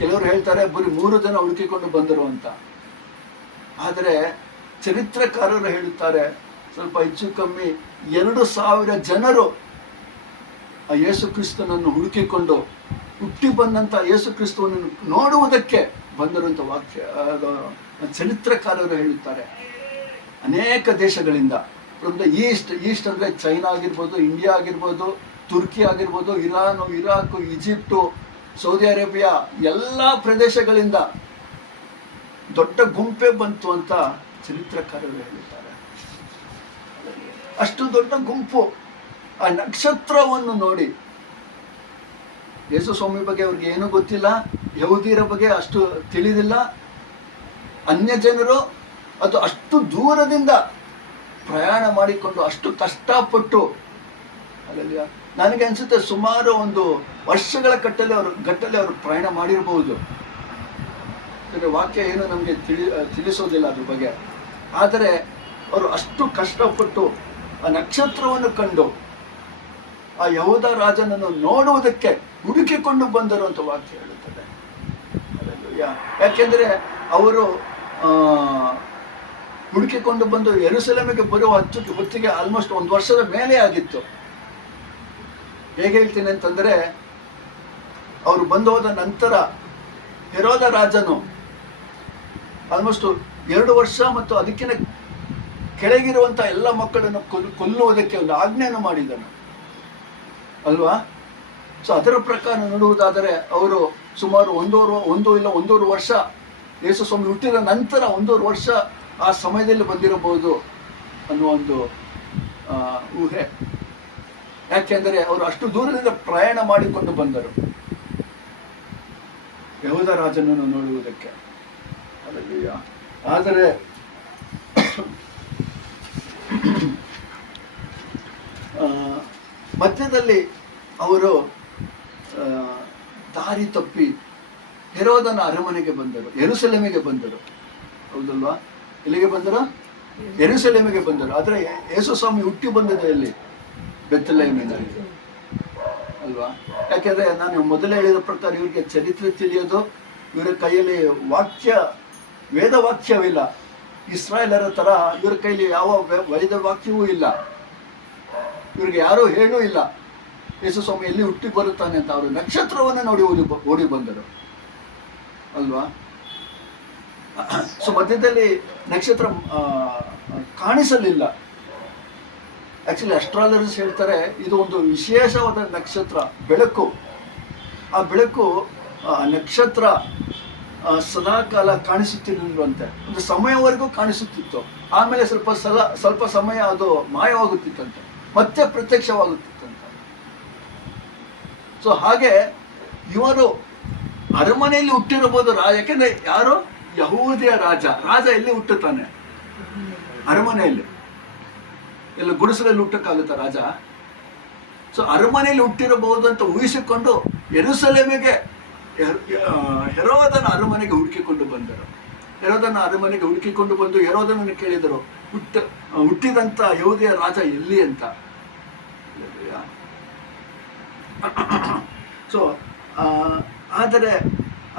ಕೆಲವರು ಹೇಳ್ತಾರೆ ಬರೀ 3 ಜನ ಹುಡುಕಿಕೊಂಡು ಬಂದರು ಅಂತ. ಆದರೆ ಚರಿತ್ರಕಾರರು ಹೇಳುತ್ತಾರೆ ಸ್ವಲ್ಪ ಹೆಚ್ಚು ಕಮ್ಮಿ 2000 ಜನರು ಆ ಯೇಸು ಕ್ರಿಸ್ತನನ್ನು ಹುಡುಕಿಕೊಂಡು ಹುಟ್ಟಿ ಬಂದಂತ ಯೇಸು ಕ್ರಿಸ್ತವನ್ನು ನೋಡುವುದಕ್ಕೆ ಬಂದರು ಅಂತ ವಾಕ್ಯ ಚರಿತ್ರಕಾರರು ಹೇಳುತ್ತಾರೆ. ಅನೇಕ ದೇಶಗಳಿಂದ, ಫ್ರಮ್ ದ ಈಸ್ಟ್ ಅಂದರೆ ಚೈನಾ ಆಗಿರ್ಬೋದು, ಇಂಡಿಯಾ ಆಗಿರ್ಬೋದು, ತುರ್ಕಿ ಆಗಿರ್ಬೋದು, Iran, Iraq, Egypt, Saudi Arabia, ಎಲ್ಲ ಪ್ರದೇಶಗಳಿಂದ ದೊಡ್ಡ ಗುಂಪೇ ಬಂತು ಅಂತ ಚರಿತ್ರಕಾರರು ಹೇಳುತ್ತಾರೆ. ಅಷ್ಟು ದೊಡ್ಡ ಗುಂಪು ಆ ನಕ್ಷತ್ರವನ್ನು ನೋಡಿ, ಯೇಸು ಸ್ವಾಮಿ ಬಗ್ಗೆ ಅವ್ರಿಗೆ ಏನೂ ಗೊತ್ತಿಲ್ಲ, ಯಹೂದಿಯರ ಬಗ್ಗೆ ಅಷ್ಟು ತಿಳಿದಿಲ್ಲ, ಅನ್ಯ ಜನರು ಅದು ಅಷ್ಟು ದೂರದಿಂದ ಪ್ರಯಾಣ ಮಾಡಿಕೊಂಡು ಅಷ್ಟು ಕಷ್ಟಪಟ್ಟು ಅಲ್ಲ, ನನಗೆ ಅನಿಸುತ್ತೆ ಸುಮಾರು ಒಂದು ವರ್ಷಗಳ ಗಟ್ಟಲೆ ಅವರು ಪ್ರಯಾಣ ಮಾಡಿರಬಹುದು. ವಾಕ್ಯ ಏನು ನಮಗೆ ತಿಳಿಸೋದಿಲ್ಲ ಅದ್ರ ಬಗ್ಗೆ. ಆದರೆ ಅವರು ಅಷ್ಟು ಕಷ್ಟಪಟ್ಟು ಆ ನಕ್ಷತ್ರವನ್ನು ಕಂಡು ಆ ಯಹೂದ ರಾಜನನ್ನು ನೋಡುವುದಕ್ಕೆ ಹುಡುಕಿಕೊಂಡು ಬಂದರು ಅಂತ ವಾಕ್ಯ ಹೇಳುತ್ತದೆ. ಯಾಕೆಂದ್ರೆ ಅವರು ಹುಡುಕಿಕೊಂಡು ಬಂದು ಯೆರೂಸಲೇಮಿಗೆ ಬರುವ ಹೊತ್ತಿಗೆ ಆಲ್ಮೋಸ್ಟ್ 1 ವರ್ಷದ ಮೇಲೆ ಆಗಿತ್ತು. ಹೇಗೆ ಹೇಳ್ತೀನಿ ಅಂತಂದ್ರೆ, ಅವರು ಬಂದು ಹೋದ ನಂತರ ಹೆರೋದ ರಾಜನು ಆಲ್ಮೋಸ್ಟ್ 2 ವರ್ಷ ಮತ್ತು ಅದಕ್ಕಿಂತ ಕೆಳಗಿರುವಂತಹ ಎಲ್ಲ ಮಕ್ಕಳನ್ನು ಕೊಲ್ಲುವುದಕ್ಕೆ ಒಂದು ಆಜ್ಞೆಯನ್ನು ಮಾಡಿದನು ಅಲ್ವಾ? ಸೊ ಅದರ ಪ್ರಕಾರ ನೋಡುವುದಾದರೆ ಅವರು ಸುಮಾರು 1 ಇಲ್ಲ 1.5 ವರ್ಷ ಯೇಸು ಸ್ವಾಮಿ ಹುಟ್ಟಿದ ನಂತರ 1.5 ವರ್ಷ ಆ ಸಮಯದಲ್ಲಿ ಬಂದಿರಬಹುದು ಅನ್ನುವ ಒಂದು ಊಹೆ. ಯಾಕೆಂದರೆ ಅವರು ಅಷ್ಟು ದೂರದಿಂದ ಪ್ರಯಾಣ ಮಾಡಿಕೊಂಡು ಬಂದರು ಯಹೂದ ರಾಜನನ್ನು ನೋಡುವುದಕ್ಕೆ. ಆದರೆ ಮಧ್ಯದಲ್ಲಿ ಅವರು ದಾರಿ ತಪ್ಪಿ ಹೆರೋದನ ಅರಮನೆಗೆ ಬಂದರು, ಯೆರೂಸಲೇಮಿಗೆ ಬಂದರು. ಹೌದಲ್ವಾ? ಎಲ್ಲಿಗೆ ಬಂದರು? ಯೆರೂಸಲೇಮಿಗೆ ಬಂದರು. ಆದರೆ ಯೇಸು ಸ್ವಾಮಿ ಹುಟ್ಟಿ ಬಂದದ್ದು ಎಲ್ಲಿ? ಬೆತ್ಲೆಹೇಮಿನಲ್ಲಿ ಅಲ್ವಾ? ಯಾಕೆಂದ್ರೆ ನಾನು ಮೊದಲೇ ಹೇಳಿದ ಪ್ರಕಾರ ಇವರಿಗೆ ಚರಿತ್ರೆ ತಿಳಿಯೋದು, ಇವರ ಕೈಯಲ್ಲಿ ವೇದ ವಾಕ್ಯವಿಲ್ಲ. ಇಸ್ರಾಯೇಲರ ತರ ಇವರ ಕೈಲಿ ಯಾವ ವೇದ ವಾಕ್ಯವೂ ಇಲ್ಲ. ಇವ್ರಿಗೆ ಯಾರೂ ಹೇಳೂ ಇಲ್ಲ ಯೇಸು ಸ್ವಾಮಿ ಎಲ್ಲಿ ಹುಟ್ಟಿ ಬರುತ್ತಾನೆ ಅಂತ. ಅವರು ನಕ್ಷತ್ರವನ್ನೇ ನೋಡಿ ಓಡಿ ಬಂದರು ಅಲ್ವಾ? ಸೊ ಮಧ್ಯದಲ್ಲಿ ನಕ್ಷತ್ರ ಕಾಣಿಸಲಿಲ್ಲ. ಆಕ್ಚುಲಿ ಅಸ್ಟ್ರಾಲಜರ್ಸ್ ಹೇಳ್ತಾರೆ ಇದು ಒಂದು ವಿಶೇಷವಾದ ನಕ್ಷತ್ರ, ಬೆಳಕು. ಆ ಬೆಳಕು ನಕ್ಷತ್ರ ಸದಾಕಾಲ ಕಾಣಿಸುತ್ತಿರಲಿಲ್ವಂತೆ, ಒಂದು ಸಮಯವರೆಗೂ ಕಾಣಿಸುತ್ತಿತ್ತು. ಆಮೇಲೆ ಸ್ವಲ್ಪ ಸಮಯ ಅದು ಮಾಯವಾಗುತ್ತಿತ್ತಂತೆ, ಮತ್ತೆ ಪ್ರತ್ಯಕ್ಷವಾಗುತ್ತಿತ್ತಂತೆ. ಸೊ ಹಾಗೆ ಇವರು ಅರಮನೆಯಲ್ಲಿ ಹುಟ್ಟಿರಬಹುದು ಯಾಕೆಂದ್ರೆ ಯಾರು? ಯಹೂದಿಯ ರಾಜ ಎಲ್ಲಿ ಹುಟ್ಟುತ್ತಾನೆ? ಅರಮನೆಯಲ್ಲಿ. ಎಲ್ಲ ಗುಡಿಸಲಲ್ಲಿ ಹುಟ್ಟಕ್ಕಾಗುತ್ತಾ ರಾಜ? ಸೊ ಅರಮನೆಯಲ್ಲಿ ಹುಟ್ಟಿರಬಹುದು ಅಂತ ಊಹಿಸಿಕೊಂಡು ಯೆರೂಸಲೇಮಿಗೆ ಹೆರೋದನ ಅರಮನೆಗೆ ಹುಡುಕಿಕೊಂಡು ಬಂದರು. ಹೆರೋದನ ಅರಮನೆಗೆ ಹುಡುಕಿಕೊಂಡು ಬಂದು ಹೆರೋದನನ್ನು ಕೇಳಿದರು, ಹುಟ್ಟಿದಂತ ಯಹೂದಿಯ ರಾಜ ಎಲ್ಲಿ ಅಂತ. ಸೊ ಆದರೆ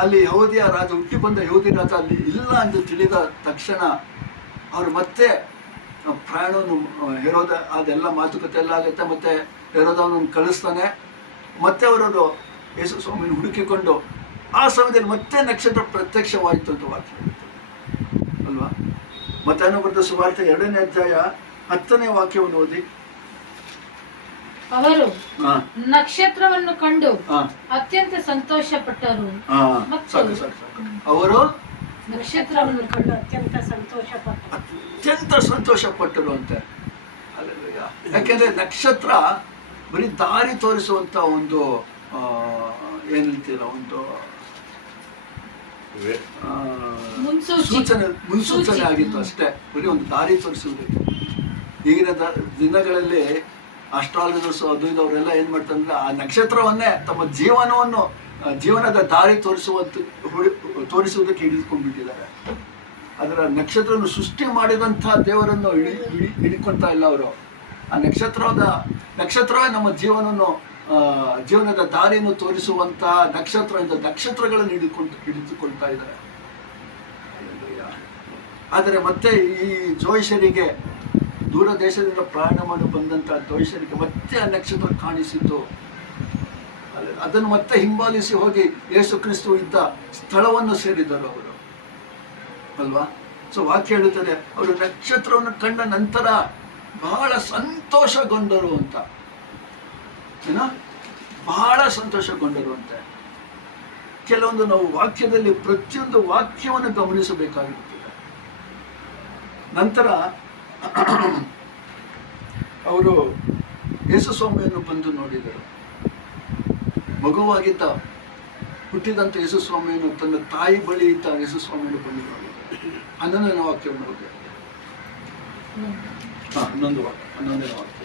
ಅಲ್ಲಿ ಯಹೂದಿಯ ರಾಜ, ಹುಟ್ಟಿ ಬಂದ ಯಹೂದಿ ರಾಜ ಅಲ್ಲಿ ಇಲ್ಲ ಎಂದು ತಿಳಿದ ತಕ್ಷಣ ಅವರು ಮತ್ತೆ ಪ್ರಯಾಣವನ್ನು ಅದೆಲ್ಲ ಮಾತುಕತೆ ಎಲ್ಲ ಆಗುತ್ತೆ. ಮತ್ತೆ ಹೆರೋದನನ್ನು ಕಳಿಸ್ತಾನೆ. ಮತ್ತೆ ಅವರದು ಯೇಸು ಸ್ವಾಮಿಯನ್ನು ಹುಡುಕಿಕೊಂಡು ಆ ಸಮಯದಲ್ಲಿ ಮತ್ತೆ ನಕ್ಷತ್ರ ಪ್ರತ್ಯಕ್ಷವಾಯಿತು ಅಂತ ವಾಕ್ಯ ಅಲ್ವಾ? ಮತ್ತೆ ಬರೆದ ಸುವಾರ್ತೆ 2ನೇ ಅಧ್ಯಾಯ 10ನೇ ವಾಕ್ಯವನ್ನು ಓದಿ. ಅವರು ನಕ್ಷತ್ರವನ್ನು ಕಂಡು ಅತ್ಯಂತ ಸಂತೋಷ ಪಟ್ಟರು. ಅವರು ನಕ್ಷತ್ರವನ್ನು ಕಂಡು ಅತ್ಯಂತ ಸಂತೋಷ ಪಟ್ಟರು ಅಂತ. ಯಾಕೆಂದ್ರೆ ನಕ್ಷತ್ರ ಬರೀ ದಾರಿ ತೋರಿಸುವಂತ ಒಂದು ಏನಂತೀರ, ಒಂದು ಮುನ್ಸೂಚನೆ ಆಗಿತ್ತು ಅಷ್ಟೇ, ಬರೀ ಒಂದು ದಾರಿ ತೋರಿಸುವುದಕ್ಕೆ. ಈಗಿನ ದಿನಗಳಲ್ಲಿ ಅಸ್ಟ್ರಾಲಜರ್ಸ್ ಅದು ಇದು ಅವರೆಲ್ಲ ಏನ್ ಮಾಡ್ತಾರೆ ಅಂದ್ರೆ ಆ ನಕ್ಷತ್ರವನ್ನೇ ತಮ್ಮ ಜೀವನದ ದಾರಿ ತೋರಿಸುವುದಕ್ಕೆ ಹಿಡಿದುಕೊಂಡ್ಬಿಟ್ಟಿದ್ದಾರೆ. ಅದರ ನಕ್ಷತ್ರವನ್ನು ಸೃಷ್ಟಿ ಮಾಡಿದಂತಹ ದೇವರನ್ನು ಹಿಡಿಕೊಳ್ತಾ ಇಲ್ಲ ಅವರು. ಆ ನಕ್ಷತ್ರವೇ ನಮ್ಮ ಜೀವನದ ದಾರಿಯನ್ನು ತೋರಿಸುವಂತಹ ನಕ್ಷತ್ರಗಳನ್ನು ಹಿಡಿದುಕೊಳ್ತಾ ಇದ್ದಾರೆ. ಆದರೆ ಮತ್ತೆ ಈ ಜೋಯಿಷರಿಗೆ, ದೂರ ದೇಶದಿಂದ ಪ್ರಯಾಣ ಮಾಡಿ ಬಂದಂತಹ ಜೋಯಿಷರಿಗೆ ಮತ್ತೆ ಆ ನಕ್ಷತ್ರ ಕಾಣಿಸಿತು. ಅದನ್ನು ಮತ್ತೆ ಹಿಂಬಾಲಿಸಿ ಹೋಗಿ ಯೇಸು ಕ್ರಿಸ್ತು ಇದ್ದ ಸ್ಥಳವನ್ನು ಸೇರಿದರು ಅವರು ಅಲ್ವಾ? ಸೊ ವಾಕ್ಯ ಹೇಳುತ್ತದೆ, ಅವರು ನಕ್ಷತ್ರವನ್ನು ಕಂಡ ನಂತರ ಬಹಳ ಸಂತೋಷಗೊಂಡರು ಅಂತ. ಬಹಳ ಸಂತೋಷಗೊಂಡರು ಅಂತ. ಕೆಲವೊಂದು ನಾವು ವಾಕ್ಯದಲ್ಲಿ ಪ್ರತಿಯೊಂದು ವಾಕ್ಯವನ್ನು ಗಮನಿಸಬೇಕಾಗಿರುತ್ತದೆ. ನಂತರ ಅವರು ಯೇಸು ಸ್ವಾಮಿಯನ್ನು ಬಂದು ನೋಡಿದರು. ಮಗುವಾಗಿದ್ದ ಹುಟ್ಟಿದಂತ ಯೇಸು ಸ್ವಾಮಿಯನ್ನು ತನ್ನ ತಾಯಿ ಬಳಿ ಇದ್ದ ಯೇಸು ಸ್ವಾಮಿಯನ್ನು ಬಂದು ನೋಡಿದರು. 11ನೇ ವಾಕ್ಯವನ್ನು ನೋಡಿ. 11ನೇ ವಾಕ್ಯ.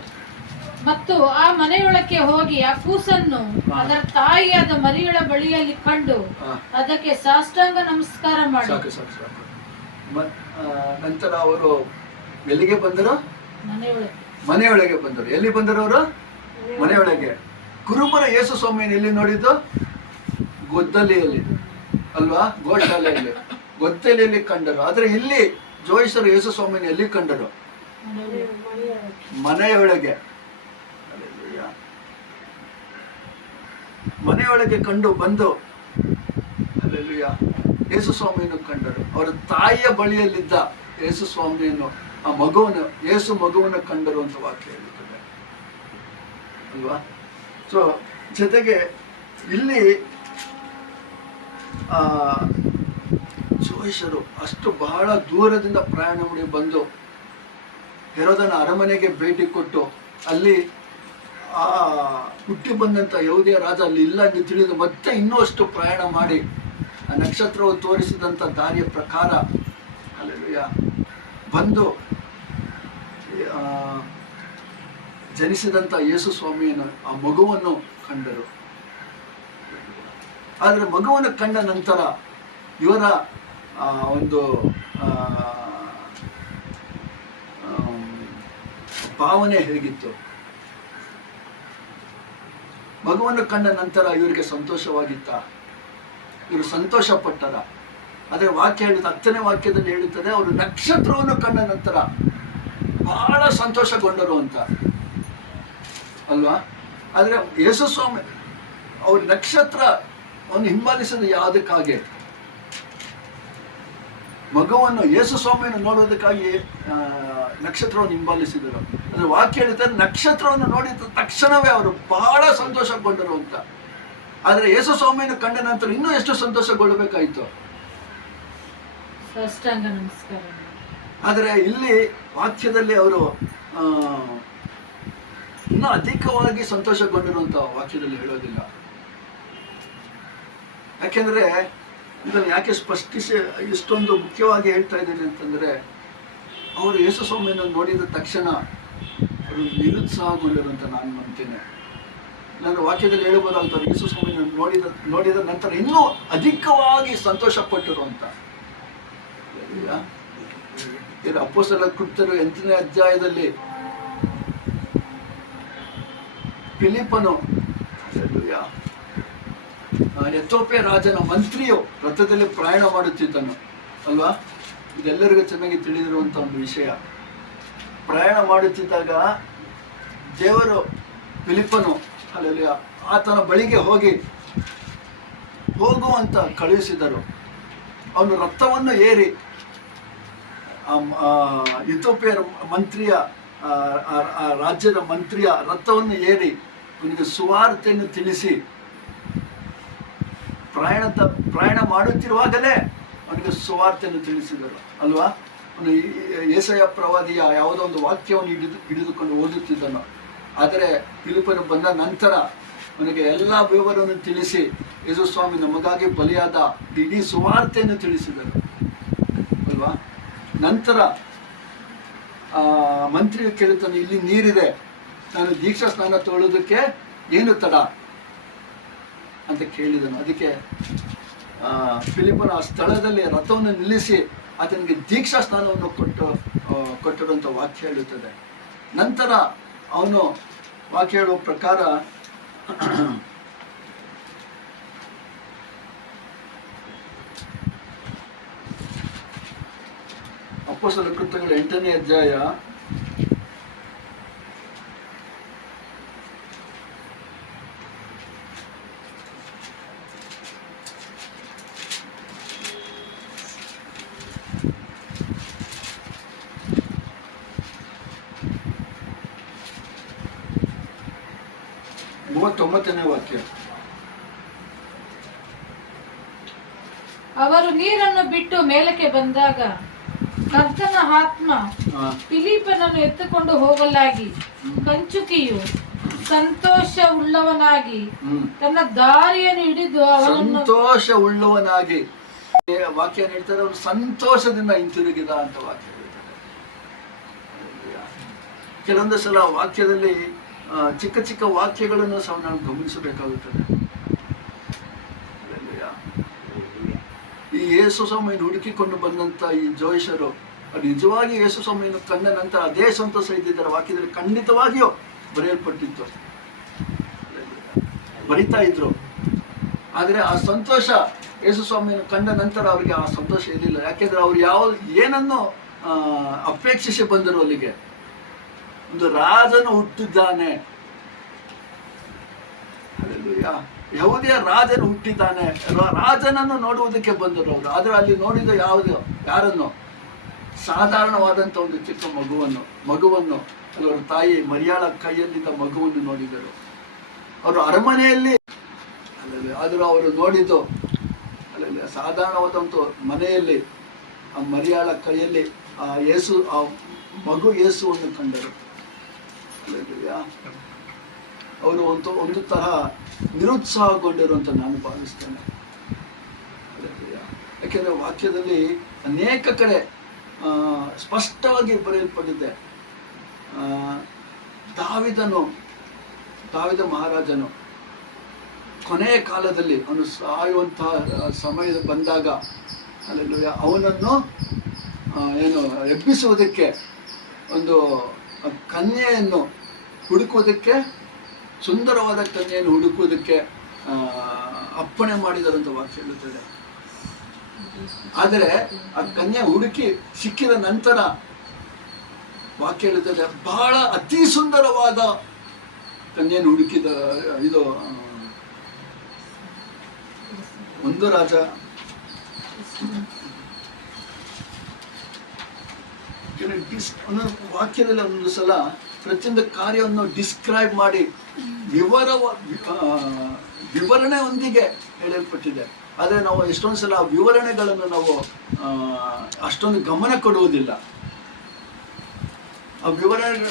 ಮತ್ತು ಆ ಮನೆಯೊಳಕ್ಕೆ ಹೋಗಿ ಆ ಕೂಸನ್ನು ಅದರ ತಾಯಿಯಾದ ಮರಿಗಳ ಬಳಿಯಲ್ಲಿ ಕಂಡು ಅದಕ್ಕೆ ಸಾಷ್ಟಾಂಗ ನಮಸ್ಕಾರ ಮಾಡಿ. ನಂತರ ಅವರು ಎಲ್ಲಿಗೆ ಬಂದರು? ಮನೆಯೊಳಗೆ ಬಂದರು. ಎಲ್ಲಿ ಬಂದರು ಅವರು? ಮನೆಯೊಳಗೆ. ಕುರುಬರ ಯೇಸು ಸ್ವಾಮಿಯನ್ನು ಎಲ್ಲಿ ನೋಡಿದ್ದು? ಗೊದ್ದಲಿಯಲ್ಲಿ ಅಲ್ವಾ? ಗೋಶಾಲೆಯಲ್ಲಿ, ಗೊದ್ದಲಿಯಲ್ಲಿ ಕಂಡರು. ಆದ್ರೆ ಇಲ್ಲಿ ಜೋಯಿಸರು ಯೇಸು ಸ್ವಾಮಿಯನ್ನು ಎಲ್ಲಿ ಕಂಡರು? ಮನೆಯೊಳಗೆ. ಮನೆಯೊಳಗೆ ಕಂಡು ಬಂದು ಯೇಸು ಸ್ವಾಮಿಯನ್ನು ಕಂಡರು. ಅವರ ತಾಯಿಯ ಬಳಿಯಲ್ಲಿದ್ದ ಯೇಸು ಸ್ವಾಮಿಯನ್ನು, ಆ ಯೇಸು ಮಗುವನ್ನು ಕಂಡರು ಅಂತ ವಾಕ್ಯ ಹೇಳುತ್ತದೆ ಅಲ್ವಾ? ಸೊ ಜೊತೆಗೆ ಇಲ್ಲಿ ಜೋಯಿಷರು ಅಷ್ಟು ಬಹಳ ದೂರದಿಂದ ಪ್ರಯಾಣ ಮಾಡಿ ಬಂದು ಹೆರೋದನ ಅರಮನೆಗೆ ಭೇಟಿ ಕೊಟ್ಟು ಅಲ್ಲಿ ಆ ಹುಟ್ಟಿ ಬಂದಂಥ ಯಹೂದಿಯ ರಾಜ ಅಲ್ಲಿ ಇಲ್ಲ ಎಂದು ತಿಳಿದು ಮತ್ತೆ ಇನ್ನೂ ಅಷ್ಟು ಪ್ರಯಾಣ ಮಾಡಿ ಆ ನಕ್ಷತ್ರವು ತೋರಿಸಿದಂಥ ದಾರಿಯ ಪ್ರಕಾರ ಅಲ್ಲೆಲ್ಲೂಯ ಬಂದು ಜನಿಸಿದಂಥ ಯೇಸು ಸ್ವಾಮಿಯನ್ನು ಆ ಮಗುವನ್ನು ಕಂಡರು. ಆದರೆ ಮಗುವನ್ನು ಕಂಡ ನಂತರ ಇವರ ಒಂದು ಭಾವನೆ ಹೇಗಿತ್ತು? ಮಗುವನ್ನು ಕಂಡ ನಂತರ ಇವರಿಗೆ ಸಂತೋಷವಾಗಿತ್ತ? ಇವರು ಸಂತೋಷ ಪಟ್ಟರ? ಆದರೆ ವಾಕ್ಯ ಹೇಳುತ್ತೆ, 10ನೇ ವಾಕ್ಯದಲ್ಲಿ ಹೇಳುತ್ತದೆ, ಅವರು ನಕ್ಷತ್ರವನ್ನು ಕಂಡ ನಂತರ ಬಹಳ ಸಂತೋಷಗೊಂಡರು ಅಂತ ಅಲ್ವಾ? ಆದರೆ ಯೇಸು ಸ್ವಾಮಿ ಅವ್ರ ನಕ್ಷತ್ರವನ್ನು ಹಿಂಬಾಲಿಸಿದ ಯಾವುದಕ್ಕಾಗಿ? ಮಗುವನ್ನು ಯೇಸು ಸ್ವಾಮಿಯನ್ನು ನೋಡೋದಕ್ಕಾಗಿ ನಕ್ಷತ್ರವನ್ನು ಹಿಂಬಾಲಿಸಿದರು. ಅಂದ್ರೆ ವಾಕ್ಯ ಹೇಳ್ತಾರೆ, ನಕ್ಷತ್ರವನ್ನು ನೋಡಿದ ತಕ್ಷಣವೇ ಅವರು ಬಹಳ ಸಂತೋಷಗೊಂಡರು ಅಂತ. ಆದರೆ ಯೇಸು ಸ್ವಾಮಿಯನ್ನು ಕಂಡ ನಂತರ ಇನ್ನೂ ಎಷ್ಟು ಸಂತೋಷಗೊಳ್ಳಬೇಕಾಯಿತು? ಆದರೆ ಇಲ್ಲಿ ವಾಕ್ಯದಲ್ಲಿ ಅವರು ಇನ್ನೂ ಅಧಿಕವಾಗಿ ಸಂತೋಷಗೊಂಡರು ಅಂತ ವಾಕ್ಯದಲ್ಲಿ ಹೇಳೋದಿಲ್ಲ. ಯಾಕೆಂದ್ರೆ ಇದನ್ನು ಯಾಕೆ ಸ್ಪಷ್ಟಿಸಿ ಇಷ್ಟೊಂದು ಮುಖ್ಯವಾಗಿ ಹೇಳ್ತಾ ಇದ್ದೀನಿ ಅಂತಂದ್ರೆ, ಅವರು ಯೇಸು ಸ್ವಾಮಿಯನ್ನು ನೋಡಿದ ತಕ್ಷಣ ಅವರು ನಿರುತ್ಸಾಹಗೊಂಡರು ಅಂತ ನಾನು ನಂಬ್ತೇನೆ. ನಾನು ವಾಕ್ಯದಲ್ಲಿ ಹೇಳಬಹುದಾಗ್ತದೆ, ಯೇಸು ಸ್ವಾಮಿಯನ್ನು ನೋಡಿದ ನಂತರ ಇನ್ನೂ ಅಧಿಕವಾಗಿ ಸಂತೋಷ ಪಟ್ಟರು ಅಂತ. ಅಪೊಸ್ತಲರ ಕೃತ್ಯರು 8ನೇ ಅಧ್ಯಾಯದಲ್ಲಿ ಫಿಲಿಪ್ಪನು ಎಥಿಯೋಪ್ಯ ರಾಜನ ಮಂತ್ರಿಯು ರಥದಲ್ಲಿ ಪ್ರಯಾಣ ಮಾಡುತ್ತಿದ್ದನು ಅಲ್ವಾ? ಇದೆಲ್ಲರಿಗೂ ಚೆನ್ನಾಗಿ ತಿಳಿದಿರುವಂಥ ಒಂದು ವಿಷಯ. ಪ್ರಯಾಣ ಮಾಡುತ್ತಿದ್ದಾಗ ದೇವರು ಫಿಲಿಪ್ಪನು ಅಲ್ಲಿ ಆತನ ಬಳಿಗೆ ಹೋಗುವಂತ ಕಳುಹಿಸಿದರು. ಅವನು ರಥವನ್ನು ಏರಿ ಇಥಿಯೋಪಿಯ ಮಂತ್ರಿಯ ರಾಜ್ಯದ ಮಂತ್ರಿಯ ರಥವನ್ನು ಏರಿ ಅವನಿಗೆ ಸುವಾರ್ತೆಯನ್ನು ತಿಳಿಸಿ ಪ್ರಯಾಣ ಮಾಡುತ್ತಿರುವಾಗಲೇ ಅವನಿಗೆ ಸುವಾರ್ತೆಯನ್ನು ತಿಳಿಸಿದರು ಅಲ್ವಾ? ಅವನು ಯೆಶಾಯ ಪ್ರವಾದಿಯ ಯಾವುದೋ ಒಂದು ವಾಕ್ಯವನ್ನು ಹಿಡಿದುಕೊಂಡು ಓದುತ್ತಿದ್ದನು. ಆದರೆ ಫಿಲಿಪ್ಪನು ಬಂದ ನಂತರ ಅವನಿಗೆ ಎಲ್ಲ ವಿವರವನ್ನು ತಿಳಿಸಿ ಯೇಸು ಸ್ವಾಮಿ ನಮಗಾಗಿ ಬಲಿಯಾದ ಇಡೀ ಸುವಾರ್ತೆಯನ್ನು ತಿಳಿಸಿದರು ಅಲ್ವಾ? ನಂತರ ಮಂತ್ರಿಯು ಕೇಳುತ್ತಾನೆ, ಇಲ್ಲಿ ನೀರಿದೆ, ನಾನು ದೀಕ್ಷಾ ಸ್ನಾನ ತೊಗೊಳ್ಳೋದಕ್ಕೆ ಏನು ತಡ ಅಂತ ಕೇಳಿದನು. ಅದಕ್ಕೆ ಫಿಲಿಪ್ಪನ ಆ ಸ್ಥಳದಲ್ಲಿ ರಥವನ್ನು ನಿಲ್ಲಿಸಿ ಆತನಿಗೆ ದೀಕ್ಷಾ ಸ್ನಾನವನ್ನು ಕೊಟ್ಟಿರುವಂಥ ವಾಕ್ಯ ಹೇಳುತ್ತದೆ. ನಂತರ ಅವನು ವಾಕ್ಯ ಹೇಳುವ ಪ್ರಕಾರ ಅಪೊಸ್ತಲರ ಕೃತ್ಯಗಳು 8ನೇ ಅಧ್ಯಾಯ 39ನೇ ವಾಕ್ಯ. ಅವರು ನೀರನ್ನು ಬಿಟ್ಟು ಮೇಲಕ್ಕೆ ಬಂದಾಗ ಕರ್ತನ ಆತ್ಮ ಫಿಲಿಪ್ಪನನ್ನು ಎತ್ತುಕೊಂಡು ಹೋಗಲಾಗಿ ಕಂಚುಕಿಯು ಸಂತೋಷ ಉಳ್ಳವನಾಗಿ ತನ್ನ ದಾರಿಯನ್ನು ಹಿಡಿದು ಸಂತೋಷ ಉಳ್ಳವನಾಗಿ ವಾಕ್ಯ ಹೇಳ್ತಾರೆ, ಅವರು ಸಂತೋಷದಿಂದ ಹಿಂತಿರುಗಿದ ಅಂತ ವಾಕ್ಯ ಹೇಳ್ತಾರೆ. ಕೆಲವೊಂದು ಸಲ ವಾಕ್ಯದಲ್ಲಿ ಚಿಕ್ಕ ಚಿಕ್ಕ ವಾಕ್ಯಗಳನ್ನು ಸಹ ನಾವು ಗಮನಿಸಬೇಕಾಗುತ್ತದೆ. ಈ ಯೇಸು ಸ್ವಾಮಿಯನ್ನು ಹುಡುಕಿಕೊಂಡು ಬಂದಂತ ಈ ಜೋಯಿಷರು ನಿಜವಾಗಿ ಯೇಸು ಸ್ವಾಮಿಯನ್ನು ಕಂಡ ನಂತರ ಅದೇ ಸಂತೋಷ ಇದ್ದಿದ್ದಾರೆ. ವಾಕ್ಯದಲ್ಲಿ ಖಂಡಿತವಾಗಿಯೂ ಬರೆಯಲ್ಪಟ್ಟಿತ್ತು, ಬರಿತಾ ಇದ್ರು. ಆದರೆ ಆ ಸಂತೋಷ ಯೇಸು ಸ್ವಾಮಿಯನ್ನು ಕಂಡ ನಂತರ ಅವರಿಗೆ ಆ ಸಂತೋಷ ಇರಲಿಲ್ಲ. ಯಾಕೆಂದ್ರೆ ಅವ್ರು ಏನನ್ನು ಅಪೇಕ್ಷಿಸಿ ಬಂದರು ಅಲ್ಲಿಗೆ? ಒಂದು ರಾಜನು ಹುಟ್ಟಿದ್ದಾನೆ, ಯಹೂದಿಯ ರಾಜನು ಹುಟ್ಟಿದ್ದಾನೆ, ರಾಜನನ್ನು ನೋಡುವುದಕ್ಕೆ ಬಂದರು ಅವರು. ಆದ್ರೆ ಅಲ್ಲಿ ನೋಡಿದ ಯಾರನ್ನು? ಸಾಧಾರಣವಾದಂಥ ಒಂದು ಚಿಕ್ಕ ಮಗುವನ್ನು ಅವರ ತಾಯಿ ಮರಿಯಾಳ ಕೈಯಲ್ಲಿದ್ದ ಮಗುವನ್ನು ನೋಡಿದರು. ಅವರು ಅರಮನೆಯಲ್ಲಿ ಆದರೂ ಅವರು ನೋಡಿದ್ದು ಸಾಧಾರಣವಾದಂಥ ಮನೆಯಲ್ಲಿ ಆ ಮರಿಯಾಳ ಕೈಯಲ್ಲಿ ಆ ಯೇಸು, ಆ ಮಗು ಯೇಸುವನ್ನು ಕಂಡರು. ಅವರು ಒಂದು ತರಹ ನಿರುತ್ಸಾಹಗೊಂಡರು ಅಂತ ನಾನು ಭಾವಿಸ್ತೇನೆ. ಯಾಕೆಂದರೆ ವಾಕ್ಯದಲ್ಲಿ ಅನೇಕ ಕಡೆ ಸ್ಪಷ್ಟವಾಗಿ ಬರೆಯಲ್ಪಟ್ಟಿದೆ. ದಾವಿದ ಮಹಾರಾಜನು ಕೊನೆಯ ಕಾಲದಲ್ಲಿ ಅವನು ಸಾಯುವಂತಹ ಸಮಯ ಬಂದಾಗ ಅವನನ್ನು ಎಬ್ಬಿಸುವುದಕ್ಕೆ ಒಂದು ಕನ್ಯೆಯನ್ನು ಹುಡುಕುವುದಕ್ಕೆ, ಸುಂದರವಾದ ಕನ್ಯೆಯನ್ನು ಹುಡುಕುವುದಕ್ಕೆ ಅಪ್ಪಣೆ ಮಾಡಿದರಂತ ವಾಕ್ಯ ಹೇಳುತ್ತದೆ. ಆದರೆ ಆ ಕನ್ಯೆ ಹುಡುಕಿ ಸಿಕ್ಕಿದ ನಂತರ ವಾಕ್ಯ ಹೇಳುತ್ತದೆ ಬಹಳ ಅತಿ ಸುಂದರವಾದ ಕನ್ಯೆಯನ್ನು ಹುಡುಕಿದ. ಇದು 1 ರಾಜ ವಾಕ್ಯದಲ್ಲಿ ಒಂದು ಸಲ ಪ್ರತಿಯೊಂದು ಕಾರ್ಯವನ್ನು ಡಿಸ್ಕ್ರೈಬ್ ಮಾಡಿ ವಿವರಣೆಯೊಂದಿಗೆ ಹೇಳಲ್ಪಟ್ಟಿದೆ. ಆದರೆ ನಾವು ಎಷ್ಟೊಂದು ಸಲ ವಿವರಣೆಗಳನ್ನು ನಾವು ಅಷ್ಟೊಂದು ಗಮನ ಕೊಡುವುದಿಲ್ಲ. ಆ ವಿವರಣೆ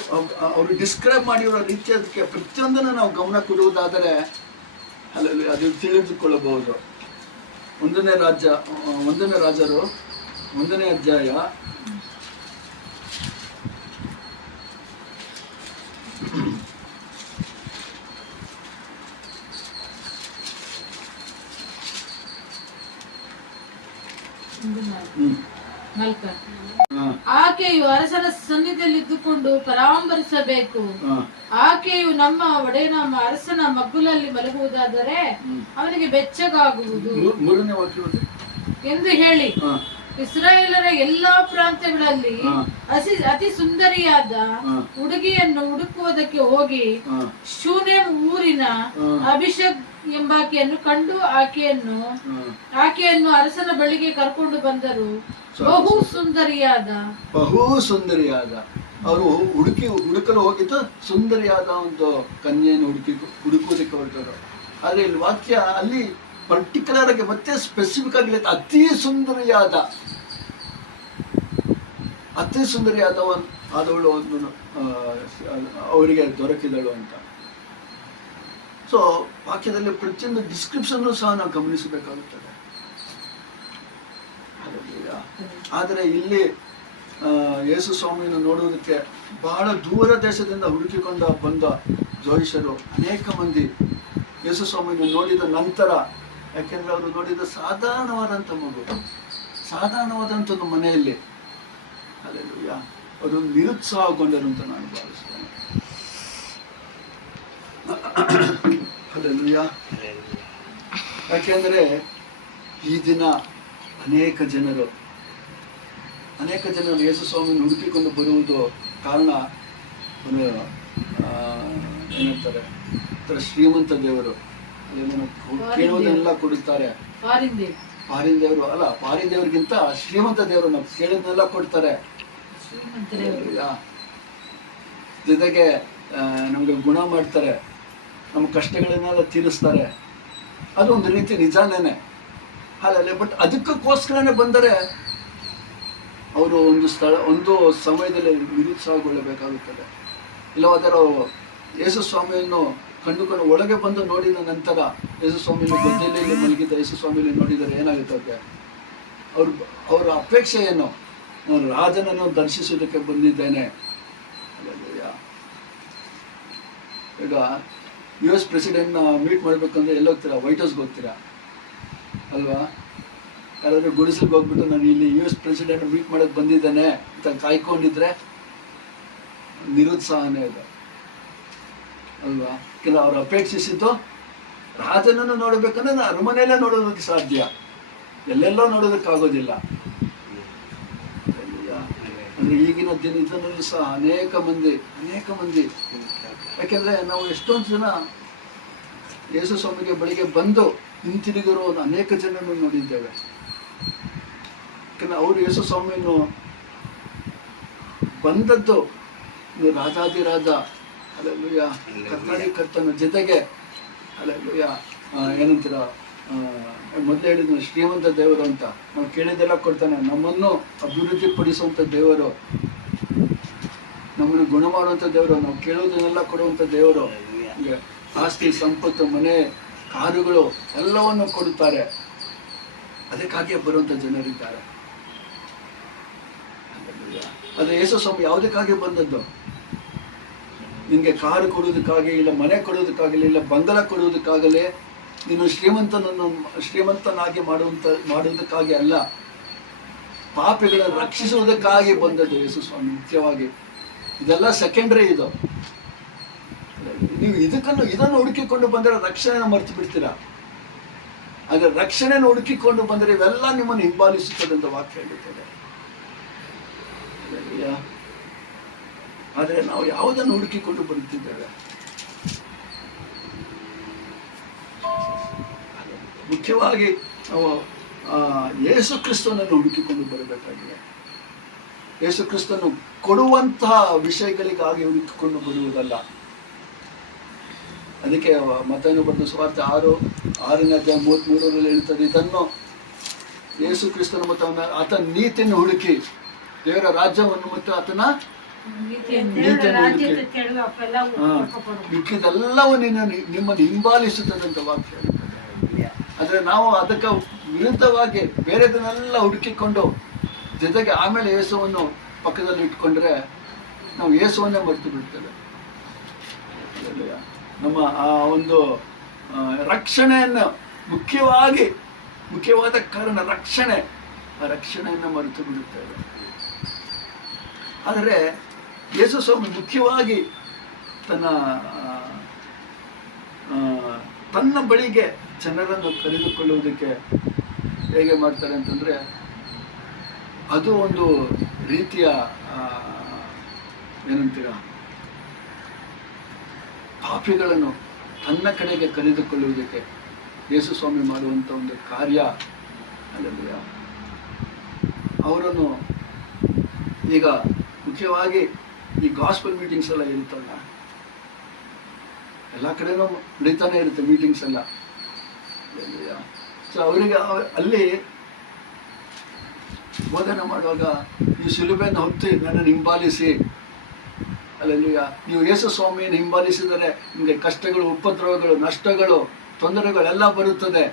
ಅವರು ಡಿಸ್ಕ್ರೈಬ್ ಮಾಡಿರೋ ರೀತಿಯದಕ್ಕೆ ಪ್ರತಿಯೊಂದನ್ನು ನಾವು ಗಮನ ಕೊಡುವುದಾದರೆ ಅಲ್ಲಿ ಅದು ತಿಳಿದುಕೊಳ್ಳಬಹುದು. 1ನೇ ರಾಜರು 1ನೇ ಅಧ್ಯಾಯ 4. ಆಕೆಯು ಅರಸನ ಸನ್ನಿಧಿಯಲ್ಲಿ ಇದ್ದುಕೊಂಡು ಪರಾಂಬರಿಸಬೇಕು. ಆಕೆಯು ನಮ್ಮ ಒಡೆಯನ ಅರಸನ ಮಗ್ಗುಲಲ್ಲಿ ಮಲಗುವುದಾದರೆ ಅವನಿಗೆ ಬೆಚ್ಚಗಾಗುವುದು ಎಂದು ಹೇಳಿ ಇಸ್ರಾಯೇಲರ ಎಲ್ಲಾ ಪ್ರಾಂತ್ಯಗಳಲ್ಲಿ ಅತಿ ಸುಂದರಿಯಾದ ಹುಡುಗಿಯನ್ನು ಹುಡುಕುವುದಕ್ಕೆ ಹೋಗಿ ಶೂನೇಮ್ ಊರಿನ ಅಭಿಷೇಕ್ ಎಂಬಾಕೆಯನ್ನು ಕಂಡು ಆಕೆಯನ್ನು ಅರಸನ ಬಳಿಗೆ ಕರ್ಕೊಂಡು ಬಂದರು. ಬಹು ಸುಂದರಿಯಾದ ಅವರು ಹುಡುಕಲು ಹೋಗಿದ್ದು ಸುಂದರಿಯಾದ ಒಂದು ಕನ್ಯೆಯನ್ನು ಹುಡುಕುವುದಕ್ಕೆ ಹೊರಟರು. ಆದ್ರೆ ಇಲ್ಲಿ ವಾಕ್ಯ ಅಲ್ಲಿ ಪರ್ಟಿಕ್ಯುಲರ್ ಆಗಿ ಮತ್ತೆ ಸ್ಪೆಸಿಫಿಕ್ ಆಗಿ ಅತಿ ಆದವಳು ಅವರಿಗೆ ದೊರಕಿದಳು ಅಂತ. ಸೊ ವಾಕ್ಯದಲ್ಲಿ ಪ್ರತಿಯೊಂದು ಡಿಸ್ಕ್ರಿಪ್ಷನ್ ಸಹ ನಾವು ಗಮನಿಸಬೇಕಾಗುತ್ತದೆ. ಆದರೆ ಇಲ್ಲಿ ಯೇಸು ಸ್ವಾಮಿಯನ್ನು ನೋಡುವುದಕ್ಕೆ ಬಹಳ ದೂರ ದೇಶದಿಂದ ಹುಡುಕಿಕೊಂಡು ಬಂದ ಜೋಯಿಷರು ಅನೇಕ ಮಂದಿ ಯೇಸು ಸ್ವಾಮಿಯನ್ನು ನೋಡಿದ ನಂತರ, ಯಾಕೆಂದ್ರೆ ಅವರು ನೋಡಿದ ಸಾಧಾರಣವಾದಂಥದ್ದು ಮನೆಯಲ್ಲಿ ಅವರು ನಿರುತ್ಸಾಹಗೊಂಡರು ಅಂತ ನಾನು ಭಾವಿಸ್ತೇನೆ. ಯಾಕೆಂದ್ರೆ ಈ ದಿನ ಅನೇಕ ಜನರು ಯೇಸು ಸ್ವಾಮಿಯನ್ನು ಹುಡುಕಿಕೊಂಡು ಬರುವುದು ಕಾರಣ ಏನಂತಾರೆ, ಶ್ರೀಮಂತ ದೇವರು ಕೇಳುವುದನ್ನೆಲ್ಲ ಕೊಡುತ್ತಾರೆ. ಪಾರಿನ ದೇವರು ಅಲ್ಲ, ಪಾರಿನ ದೇವರಿಗಿಂತ ಶ್ರೀಮಂತ ದೇವರು ನಾವು ಕೇಳಿದ್ನೆಲ್ಲ ಕೊಡ್ತಾರೆ. ಜೊತೆಗೆ ನಮ್ಗೆ ಗುಣ ಮಾಡ್ತಾರೆ, ನಮ್ಮ ಕಷ್ಟಗಳನ್ನೆಲ್ಲ ತೀರಿಸ್ತಾರೆ. ಅದು ಒಂದು ರೀತಿ ನಿಜಾನೇನೆ ಹಾಲಲ್ಲೇ. ಬಟ್ ಅದಕ್ಕೋಸ್ಕರನೇ ಬಂದರೆ ಅವರು ಒಂದು ಸಮಯದಲ್ಲಿ ನಿರುತ್ಸಾಹಗೊಳ್ಳಬೇಕಾಗುತ್ತದೆ. ಇಲ್ಲವಾದರೆ ಯೇಸು ಸ್ವಾಮಿಯನ್ನು ಕಂಡುಕೊಂಡು ಒಳಗೆ ಬಂದು ನೋಡಿದ ನಂತರ ಯೇಸು ಸ್ವಾಮಿಯನ್ನು ಗದ್ದೆಯಲ್ಲಿ ಮಲಗಿದ್ದ ಯೇಸು ಸ್ವಾಮಿಯಲ್ಲಿ ನೋಡಿದರೆ ಏನಾಗುತ್ತದೆ? ಅವರ ಅಪೇಕ್ಷೆ ಏನು? ನಾನು ರಾಜನನ್ನು ದರ್ಶಿಸುವುದಕ್ಕೆ ಬಂದಿದ್ದೇನೆ. ಈಗ US ಪ್ರೆಸಿಡೆಂಟ್ನ ಮೀಟ್ ಮಾಡಬೇಕಂದ್ರೆ ಎಲ್ಲೋಗ್ತೀರಾ? ವೈಟ್ ಹೌಸ್ಗೆ ಹೋಗ್ತೀರಾ ಅಲ್ವಾ? ಯಾರಾದರೂ ಗುಡಿಸಲಿಗೆ ಹೋಗ್ಬಿಟ್ಟು ನಾನು ಇಲ್ಲಿ US ಪ್ರೆಸಿಡೆಂಟ್ ಮೀಟ್ ಮಾಡೋಕ್ಕೆ ಬಂದಿದ್ದೇನೆ ಅಂತ ಕಾಯ್ಕೊಂಡಿದ್ರೆ ನಿರುತ್ಸಾಹನೇ ಇದೆ ಅಲ್ವಾ? ಯಾಕೆಂದ್ರೆ ಅವ್ರು ಅಪೇಕ್ಷಿಸಿದ್ದು ರಾಜನನ್ನು ನೋಡಬೇಕಂದ್ರೆ ನಾನು ಅರಮನೆಯಲ್ಲೇ ನೋಡೋದಕ್ಕೆ ಸಾಧ್ಯ, ಎಲ್ಲೆಲ್ಲೋ ನೋಡೋದಕ್ಕಾಗೋದಿಲ್ಲ. ಅಂದರೆ ಈಗಿನ ದಿನದಲ್ಲಿ ಸಹ ಅನೇಕ ಮಂದಿ ಯಾಕೆಂದರೆ ನಾವು ಎಷ್ಟೊಂದು ಜನ ಯೇಸು ಸ್ವಾಮಿಗೆ ಬಳಿಗೆ ಬಂದು ಹಿಂತಿರುಗಿರೋ ಅನೇಕ ಜನರನ್ನು ನೋಡಿದ್ದೇವೆ. ಯಾಕಂದರೆ ಅವರು ಯೇಸು ಸ್ವಾಮಿಯನ್ನು ಬಂದದ್ದು ರಾಜಾದಿರಾಜ ಅಲ್ಲೆಲ್ಲೂಯ ಕರ್ತನ ಜೊತೆಗೆ ಅಲ್ಲೆಲ್ಲೂಯ ಏನಂತೀರ ಮೊದಲು ಹೇಳಿದ್ನು ಶ್ರೀಮಂತ ದೇವರು ಅಂತ. ನಾವು ಕೇಳಿದೆಲ್ಲ ಕೊಡ್ತಾನೆ. ನಮ್ಮನ್ನು ಅಭಿವೃದ್ಧಿ ಪಡಿಸುವಂಥ ದೇವರು, ನಮ್ಮನ್ನು ಗುಣ ಮಾಡುವಂಥ ದೇವರು, ನಾವು ಕೇಳೋದನ್ನೆಲ್ಲ ಕೊಡುವಂಥ ದೇವರು. ಆಸ್ತಿ ಸಂಪತ್ತು ಮನೆ ಕಾರುಗಳು ಎಲ್ಲವನ್ನು ಕೊಡುತ್ತಾರೆ. ಅದಕ್ಕಾಗಿಯೇ ಬರುವಂಥ ಜನರಿದ್ದಾರೆ. ಆದರೆ ಯೇಸು ಸ್ವಾಮಿ ಯಾವುದಕ್ಕಾಗಿ ಬಂದದ್ದು? ನಿನಗೆ ಕಾರು ಕೊಡುವುದಕ್ಕಾಗಿ, ಇಲ್ಲ ಮನೆ ಕೊಡುವುದಕ್ಕಾಗಲಿ, ಇಲ್ಲ ಬಂಗಲ ಕೊಡುವುದಕ್ಕಾಗಲಿ, ನೀನು ಶ್ರೀಮಂತನಾಗಿ ಮಾಡುವುದಕ್ಕಾಗಿ ಅಲ್ಲ, ಪಾಪಿಗಳನ್ನು ರಕ್ಷಿಸುವುದಕ್ಕಾಗಿ ಬಂದದ್ದು ಯೇಸು ಸ್ವಾಮಿ ಮುಖ್ಯವಾಗಿ. ಇದೆಲ್ಲ ಸೆಕೆಂಡ್ರಿ. ಇದು ನೀವು ಇದನ್ನು ಹುಡುಕಿಕೊಂಡು ಬಂದರೆ ರಕ್ಷಣೆನ ಮರ್ತು ಬಿಡ್ತೀರಾ. ಆದರೆ ರಕ್ಷಣೆನ ಹುಡುಕಿಕೊಂಡು ಬಂದರೆ ಇವೆಲ್ಲ ನಿಮ್ಮನ್ನು ಹಿಂಬಾಲಿಸುತ್ತದೆ ಅಂತ ವಾಕ್ಯ ಹೇಳುತ್ತದೆ. ಆದರೆ ನಾವು ಯಾವುದನ್ನು ಹುಡುಕಿಕೊಂಡು ಬರುತ್ತಿದ್ದೇವೆ? ಮುಖ್ಯವಾಗಿ ನಾವು ಯೇಸು ಕ್ರಿಸ್ತನನ್ನು ಹುಡುಕಿಕೊಂಡು ಬರಬೇಕಾಗಿದೆ. ಯೇಸು ಕ್ರಿಸ್ತನು ಕೊಡುವಂತಹ ವಿಷಯಗಳಿಗಾಗಿ ಹುಡುಕಿಕೊಂಡು ಬರುವುದಲ್ಲ. ಅದಕ್ಕೆ ಮತ್ತಾಯನು ಬರೆದ ಸುವಾರ್ತೆ 6:33 ಹೇಳ್ತದೆ, ಇದನ್ನು ಯೇಸು ಕ್ರಿಸ್ತನು ಮತ್ತು ಆತನ ನೀತಿಯನ್ನು ಹುಡುಕಿ, ದೇವರ ರಾಜ್ಯವನ್ನು ಮತ್ತು ಆತನ ನೀತಿಯನ್ನು ಹುಡುಕಿ, ಮಿಕ್ಕಿದೆಲ್ಲವೂ ನಿಮ್ಮನ್ನು ಹಿಂಬಾಲಿಸುತ್ತದೆ ಅಂತ ವಾಕ್ಯ ಹೇಳ್ತದೆ. ಆದರೆ ನಾವು ಅದಕ್ಕೆ ವಿರುದ್ಧವಾಗಿ ಬೇರೆದನ್ನೆಲ್ಲ ಹುಡುಕಿಕೊಂಡು ಜೊತೆಗೆ ಆಮೇಲೆ ಯೇಸುವನ್ನು ಪಕ್ಕದಲ್ಲಿ ಇಟ್ಕೊಂಡ್ರೆ ನಾವು ಯೇಸುವನ್ನೇ ಮರೆತು ಬಿಡ್ತೇವೆ. ನಮ್ಮ ಆ ಒಂದು ರಕ್ಷಣೆಯನ್ನು ಮುಖ್ಯವಾದ ಕಾರಣ ಆ ರಕ್ಷಣೆಯನ್ನು ಮರೆತು ಬಿಡುತ್ತೇವೆ. ಆದರೆ ಯೇಸು ಸ್ವಾಮಿ ಮುಖ್ಯವಾಗಿ ತನ್ನ ಬಳಿಗೆ ಜನರನ್ನು ಕರೆದುಕೊಳ್ಳುವುದಕ್ಕೆ ಹೇಗೆ ಮಾಡ್ತಾರೆ ಅಂತಂದರೆ, ಅದು ಒಂದು ರೀತಿಯ ಏನಂತೀರ, ಪಾಪಿಗಳನ್ನು ತನ್ನ ಕಡೆಗೆ ಕರೆದುಕೊಳ್ಳುವುದಕ್ಕೆ ಯೇಸು ಸ್ವಾಮಿ ಮಾಡುವಂಥ ಒಂದು ಕಾರ್ಯ. ಅಲ್ಲಲ್ಯ ಅವರನ್ನು ಈಗ ಮುಖ್ಯವಾಗಿ ಈ ಗಾಸ್ಪಲ್ ಮೀಟಿಂಗ್ಸ್ ಎಲ್ಲ ಇರುತ್ತಲ್ಲ, ಎಲ್ಲ ಕಡೆನೂ ನಡೀತಾನೆ ಇರುತ್ತೆ ಮೀಟಿಂಗ್ಸ್ ಎಲ್ಲ. ಸೊ ಅವರಿಗೆ ಅಲ್ಲಿ ಬೋಧನೆ ಮಾಡುವಾಗ, ನೀವು ಶಿಲುಬೆಯನ್ನು ಹೊತ್ತಿ ನನ್ನನ್ನು ಹಿಂಬಾಲಿಸಿ, ಅಲ್ಲಲ್ಲಿಯ ನೀವು ಯೇಸು ಸ್ವಾಮಿಯನ್ನು ಹಿಂಬಾಲಿಸಿದರೆ ನಿಮಗೆ ಕಷ್ಟಗಳು, ಉಪದ್ರವಗಳು, ನಷ್ಟಗಳು, ತೊಂದರೆಗಳೆಲ್ಲ ಬರುತ್ತದೆ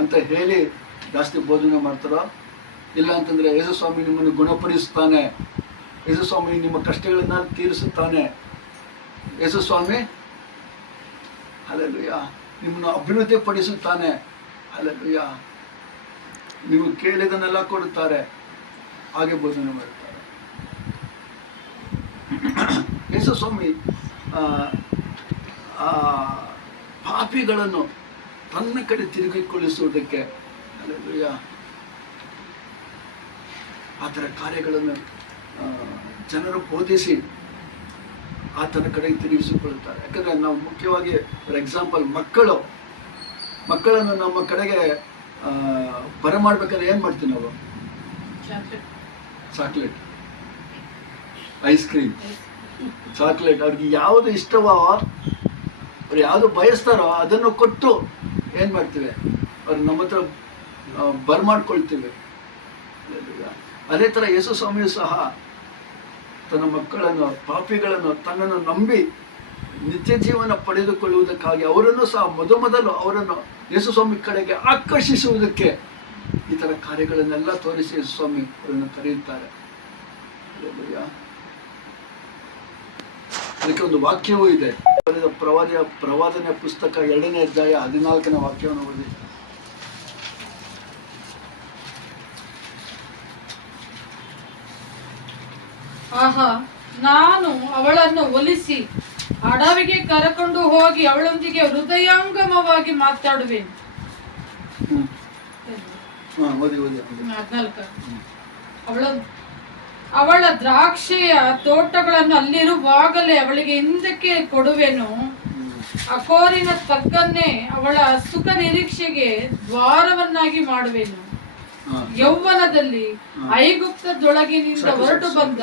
ಅಂತ ಹೇಳಿ ಜಾಸ್ತಿ ಬೋಧನೆ ಮಾಡ್ತಾರೋ? ಇಲ್ಲ ಅಂತಂದರೆ ಯೇಸು ಸ್ವಾಮಿ ನಿಮ್ಮನ್ನು ಗುಣಪಡಿಸುತ್ತಾನೆ, ಯೇಸು ಸ್ವಾಮಿ ನಿಮ್ಮ ಕಷ್ಟಗಳನ್ನ ತೀರಿಸುತ್ತಾನೆ, ಯೇಸು ಸ್ವಾಮಿ ಅಲ್ಲಲ್ಲಿಯ ನಿಮ್ಮನ್ನು ಅಭಿವೃದ್ಧಿ ಪಡಿಸುತ್ತಾನೆ, ಅಲ್ಲಲ್ಲಿಯ ನೀವು ಕೇಳಿದನ್ನೆಲ್ಲ ಕೊಡುತ್ತಾರೆ, ಹಾಗೆ ಬೋಧನೆ ಮಾಡುತ್ತಾರೆ. ಯೇಸು ಸ್ವಾಮಿ ಪಾಪಿಗಳನ್ನು ತನ್ನ ಕಡೆ ತಿರುಗಿಕೊಳ್ಳಿಸುವುದಕ್ಕೆ ಅಲ್ಲಲ್ಲಿಯ ಆ ಥರ ಕಾರ್ಯಗಳನ್ನು ಜನರು ಬೋಧಿಸಿ ಆತನ ಕಡೆಗೆ ತಿರುಗಿಸಿಕೊಳ್ಳುತ್ತಾರೆ. ಯಾಕಂದರೆ ನಾವು ಮುಖ್ಯವಾಗಿ ಫಾರ್ ಎಕ್ಸಾಂಪಲ್ ಮಕ್ಕಳನ್ನು ನಮ್ಮ ಕಡೆಗೆ ಬರಮಾಡ್ಬೇಕಾದ್ರೆ ಏನು ಮಾಡ್ತೀವಿ ನಾವು? ಚಾಕ್ಲೇಟ್, ಐಸ್ ಕ್ರೀಮ್, ಚಾಕ್ಲೇಟ್, ಅವ್ರಿಗೆ ಯಾವುದು ಇಷ್ಟವೋ, ಅವ್ರು ಯಾವುದು ಬಯಸ್ತಾರೋ ಅದನ್ನು ಕೊಟ್ಟು ಏನು ಮಾಡ್ತೀವಿ, ಅವ್ರು ನಮ್ಮ ಹತ್ರ ಬರಮಾಡ್ಕೊಳ್ತೀವಿ. ಅದೇ ಥರ ಯೇಸು ಸ್ವಾಮಿಯು ಸಹ ತನ್ನ ಮಕ್ಕಳನ್ನು, ಪಾಪಿಗಳನ್ನು ತನ್ನನ್ನು ನಂಬಿ ನಿತ್ಯ ಜೀವನ ಪಡೆದುಕೊಳ್ಳುವುದಕ್ಕಾಗಿ ಅವರನ್ನು ಸಹ ಮೊದಲು ಅವರನ್ನು ಯೇಸು ಸ್ವಾಮಿ ಕಡೆಗೆ ಆಕರ್ಷಿಸುವುದಕ್ಕೆ ಈ ಥರ ಕಾರ್ಯಗಳನ್ನೆಲ್ಲ ತೋರಿಸಿ ಯೇಸು ಸ್ವಾಮಿ ಅವರನ್ನು ಕರೆಯುತ್ತಾರೆ. ಅದಕ್ಕೆ ಒಂದು ವಾಕ್ಯವೂ ಇದೆ. ಪ್ರವಾದನೆ ಪುಸ್ತಕ 2ನೇ ಅಧ್ಯಾಯ 14ನೇ ವಾಕ್ಯವನ್ನು ಓದಿ. ಆಹಾ, ನಾನು ಅವಳನ್ನು ಒಲಿಸಿ ಅಡವಿಗೆ ಕರೆಕೊಂಡು ಹೋಗಿ ಅವಳೊಂದಿಗೆ ಹೃದಯಾಂಗಮವಾಗಿ ಮಾತಾಡುವೆನು. 14 ಅವಳ ದ್ರಾಕ್ಷೆಯ ತೋಟಗಳನ್ನು ಅಲ್ಲಿರುವಾಗಲೇ ಅವಳಿಗೆ ಹಿಂದಕ್ಕೆ ಕೊಡುವೆನು. ಅಕೋರಿನ ತಕ್ಕನ್ನೇ ಅವಳ ಸುಖ ನಿರೀಕ್ಷೆಗೆ ದ್ವಾರವನ್ನಾಗಿ ಮಾಡುವೆನು. ಯೌವನದಲ್ಲಿ ಐಗುಪ್ತದೊಳಗಿನಿಂದ ಹೊರಟು ಬಂದ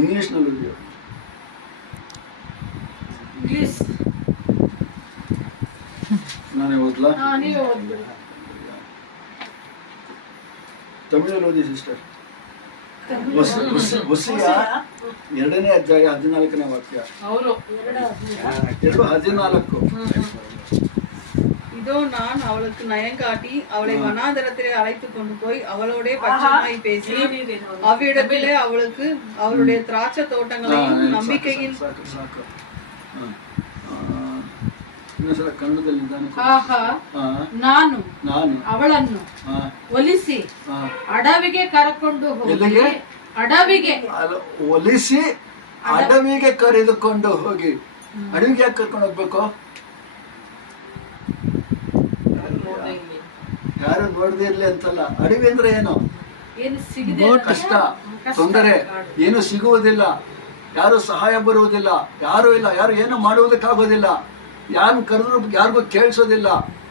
ಇಂಗ್ಲಿಷ್ನಲ್ಲಿ ಇಂಗ್ಲಿಷ್. ನಾನೇ ಓದ್ಲಾ? ನೀವೇ ಓದ್ಬಿಡಿ. ತಮಿಳಲ್ಲಿ ಓದಿ ಸಿಸ್ಟರ್. ಹೊಸಿಯ 2ನೇ ಅಧ್ಯಾಯ 14ನೇ ವಾಕ್ಯ. ಅವರು 2:14. இதோ நான் அவளுக்கு நயங்காட்டி அவளை வனாந்தரத்திலே அழைத்து கொண்டு போய் அவளோட பட்சமாய் பேசி அவ்விடத்திலே அவளுக்கு அவளுடைய திராட்சை தோட்டங்களையும் நம்பிக்கையின் ಸಾಕು. ಇನ್ನೊಂದ್ಸಲ ಕನ್ನಡದಲ್ಲಿ ನಿಧಾನ. ಆಹಾ, ನಾನು ಅವಳನ್ನು ಒಲಿಸಿ ಅಡವಿಗೆ ಕರೆಕೊಂಡು ಹೋಗಿ, ಅಡವಿಗೆ ಒಲಿಸಿ ಅಡವಿಗೆ ಕರೆದುಕೊಂಡು ಹೋಗಿ. ಅಡವಿಗೆ ಯಾಕೆ ಕರ್ಕೊಂಡು ಹೋಗ್ಬೇಕು? ಯಾರು ನೋಡದೇ ಇರ್ಲಿ ಅಂತಲ್ಲ. ಅಡವಿ ಅಂದ್ರೆ ಏನು? ಏನು ಸಿಗದೆ ಕಷ್ಟ, ತೊಂದರೆ, ಏನು ಸಿಗುವುದಿಲ್ಲ, ಯಾರು ಸಹಾಯ ಬರುವುದಿಲ್ಲ, ಯಾರು ಇಲ್ಲ, ಯಾರು ಏನು ಮಾಡುವುದಕ್ಕಾಗೋದಿಲ್ಲ, ಯಾರು ಕರೆದ್ರು ಯಾರಿಗೂ ಕೇಳಿಸೋದಿಲ್ಲ,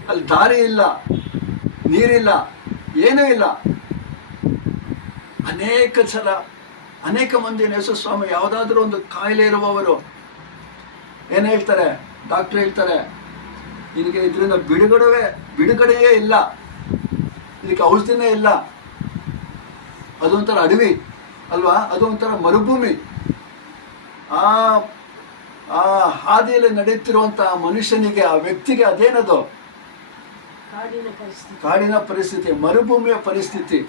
ಅಲ್ಲಿ ದಾರಿ ಇಲ್ಲ, ನೀರಿಲ್ಲ, ಏನೂ ಇಲ್ಲ. ಅನೇಕ ಮಂದಿ ಯೇಸು ಸ್ವಾಮಿ ಯಾವುದಾದ್ರೂ ಒಂದು ಕಾಯಿಲೆ ಇರುವವರು ಏನು ಹೇಳ್ತಾರೆ? ಡಾಕ್ಟರ್ ಹೇಳ್ತಾರೆ, ನಿನಗೆ ಇದರಿಂದ ಬಿಡುಗಡೆಯೇ ಇಲ್ಲ, ಇದಕ್ಕೆ ಔಷಧಿನೇ ಇಲ್ಲ. ಅದೊಂಥರ ಅಡವಿ ಅಲ್ವಾ? ಅದು ಒಂಥರ ಮರುಭೂಮಿ. ಆ ಹಾದಿಯಲ್ಲಿ ನಡೆಯುತ್ತಿರುವಂತಹ ಮನುಷ್ಯನಿಗೆ, ಆ ವ್ಯಕ್ತಿಗೆ ಅದೇನದು? ಕಾಡಿನ ಪರಿಸ್ಥಿತಿ, ಮರುಭೂಮಿಯ ಪರಿಸ್ಥಿತಿ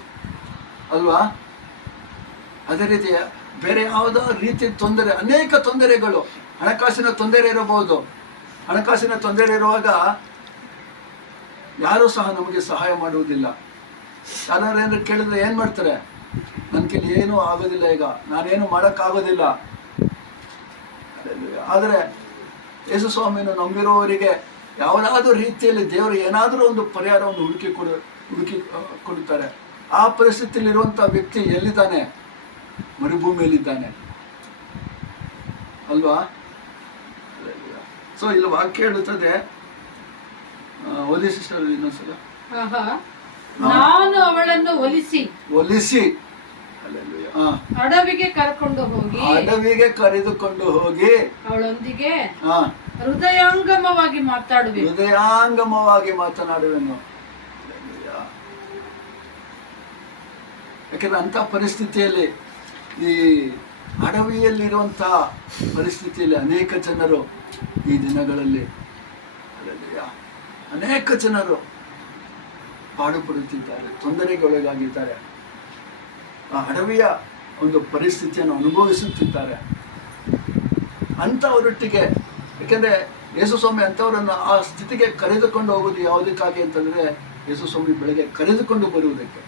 ಅಲ್ವಾ? ಅದೇ ರೀತಿ ಬೇರೆ ಯಾವುದೋ ರೀತಿ ತೊಂದರೆ, ಅನೇಕ ತೊಂದರೆಗಳು. ಹಣಕಾಸಿನ ತೊಂದರೆ ಇರಬಹುದು. ಹಣಕಾಸಿನ ತೊಂದರೆ ಇರುವಾಗ ಯಾರೂ ಸಹ ನಮಗೆ ಸಹಾಯ ಮಾಡುವುದಿಲ್ಲ. ಯಾರು ಏನಾದ್ರು ಕೇಳಿದ್ರೆ ಏನು ಮಾಡ್ತಾರೆ? ನನ್ನ ಕೈಲಿ ಏನೂ ಆಗೋದಿಲ್ಲ, ಈಗ ನಾನೇನು ಮಾಡೋಕ್ಕಾಗೋದಿಲ್ಲ. ಆದರೆ ಯೇಸು ಸ್ವಾಮಿಯನ್ನು ನಂಬಿರುವವರಿಗೆ ಯಾವುದಾದ್ರೂ ರೀತಿಯಲ್ಲಿ ದೇವರು ಏನಾದರೂ ಒಂದು ಪರಿಹಾರವನ್ನು ಹುಡುಕಿ ಕೊಡುತ್ತಾರೆ. ಆ ಪರಿಸ್ಥಿತಿಯಲ್ಲಿರುವಂಥ ವ್ಯಕ್ತಿ ಎಲ್ಲಿದ್ದಾನೆ? ಮರುಭೂಮಿಯಲ್ಲಿದ್ದಾನೆ ಅಲ್ವಾ? ಸೊ ಇಲ್ಲಿ ವಾಕ್ಯ ಹೇಳುತ್ತದೆ, ಓದಿ ಸಿಸ್ಟರ್ ಇನ್ನೊಂದ್ಸಲ. ನಾನು ಅವಳನ್ನು ಒಲಿಸಿ ಅಡವಿಗೆ ಕರೆದುಕೊಂಡು ಹೋಗಿ ಅವಳೊಂದಿಗೆ ಹೃದಯಾಂಗಮವಾಗಿ ಮಾತನಾಡುವೆನು. ಯಾಕಂದ್ರೆ ಅಂತ ಪರಿಸ್ಥಿತಿಯಲ್ಲಿ, ಈ ಅಡವಿಯಲ್ಲಿರುವಂತಹ ಪರಿಸ್ಥಿತಿಯಲ್ಲಿ ಅನೇಕ ಜನರು ಈ ದಿನಗಳಲ್ಲಿ ಅನೇಕ ಜನರು ಪಾಡುಪಡುತ್ತಿದ್ದಾರೆ, ತೊಂದರೆಗೆ ಒಳಗಾಗಿದ್ದಾರೆ, ಆ ಅಡವಿಯ ಒಂದು ಪರಿಸ್ಥಿತಿಯನ್ನು ಅನುಭವಿಸುತ್ತಿದ್ದಾರೆ. ಅಂಥವರೊಟ್ಟಿಗೆ, ಯಾಕೆಂದರೆ ಯೇಸು ಸ್ವಾಮಿ ಅಂಥವರನ್ನು ಆ ಸ್ಥಿತಿಗೆ ಕರೆದುಕೊಂಡು ಹೋಗೋದು ಯಾವುದಕ್ಕಾಗಿ ಅಂತಂದರೆ, ಯೇಸು ಸ್ವಾಮಿ ಬೆಳಗ್ಗೆ ಕರೆದುಕೊಂಡು ಬರುವುದಕ್ಕೆ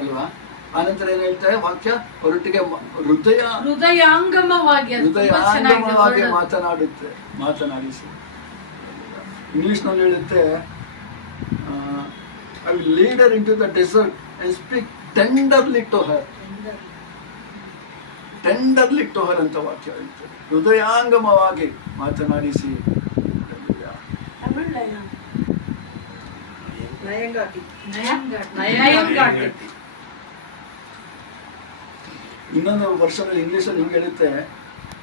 ಅಲ್ವಾ? ಆನಂತರ ಏನ್ ಹೇಳ್ತಾರೆ ವಾಕ್ಯ? ಅವರೊಟ್ಟಿಗೆ ಹೃದಯಾಂಗಮವಾಗಿ ಮಾತನಾಡಿಸಿ. ಇಂಗ್ಲಿಷ್ನಲ್ಲಿ ಹೇಳುತ್ತೆ, I will lead her into the desert and speak tenderly to her. ಅಂತ ವಾಕ್ಯ ಹೇಳ್ತಾರೆ. ಹೃದಯಾಂಗಮವಾಗಿ ಮಾತನಾಡಿಸಿ. ಇನ್ನೊಂದು ವರ್ಷದಲ್ಲಿ ಇಂಗ್ಲಿಷಲ್ಲಿ ಹಿಂಗೆ ಹೇಳುತ್ತೆ,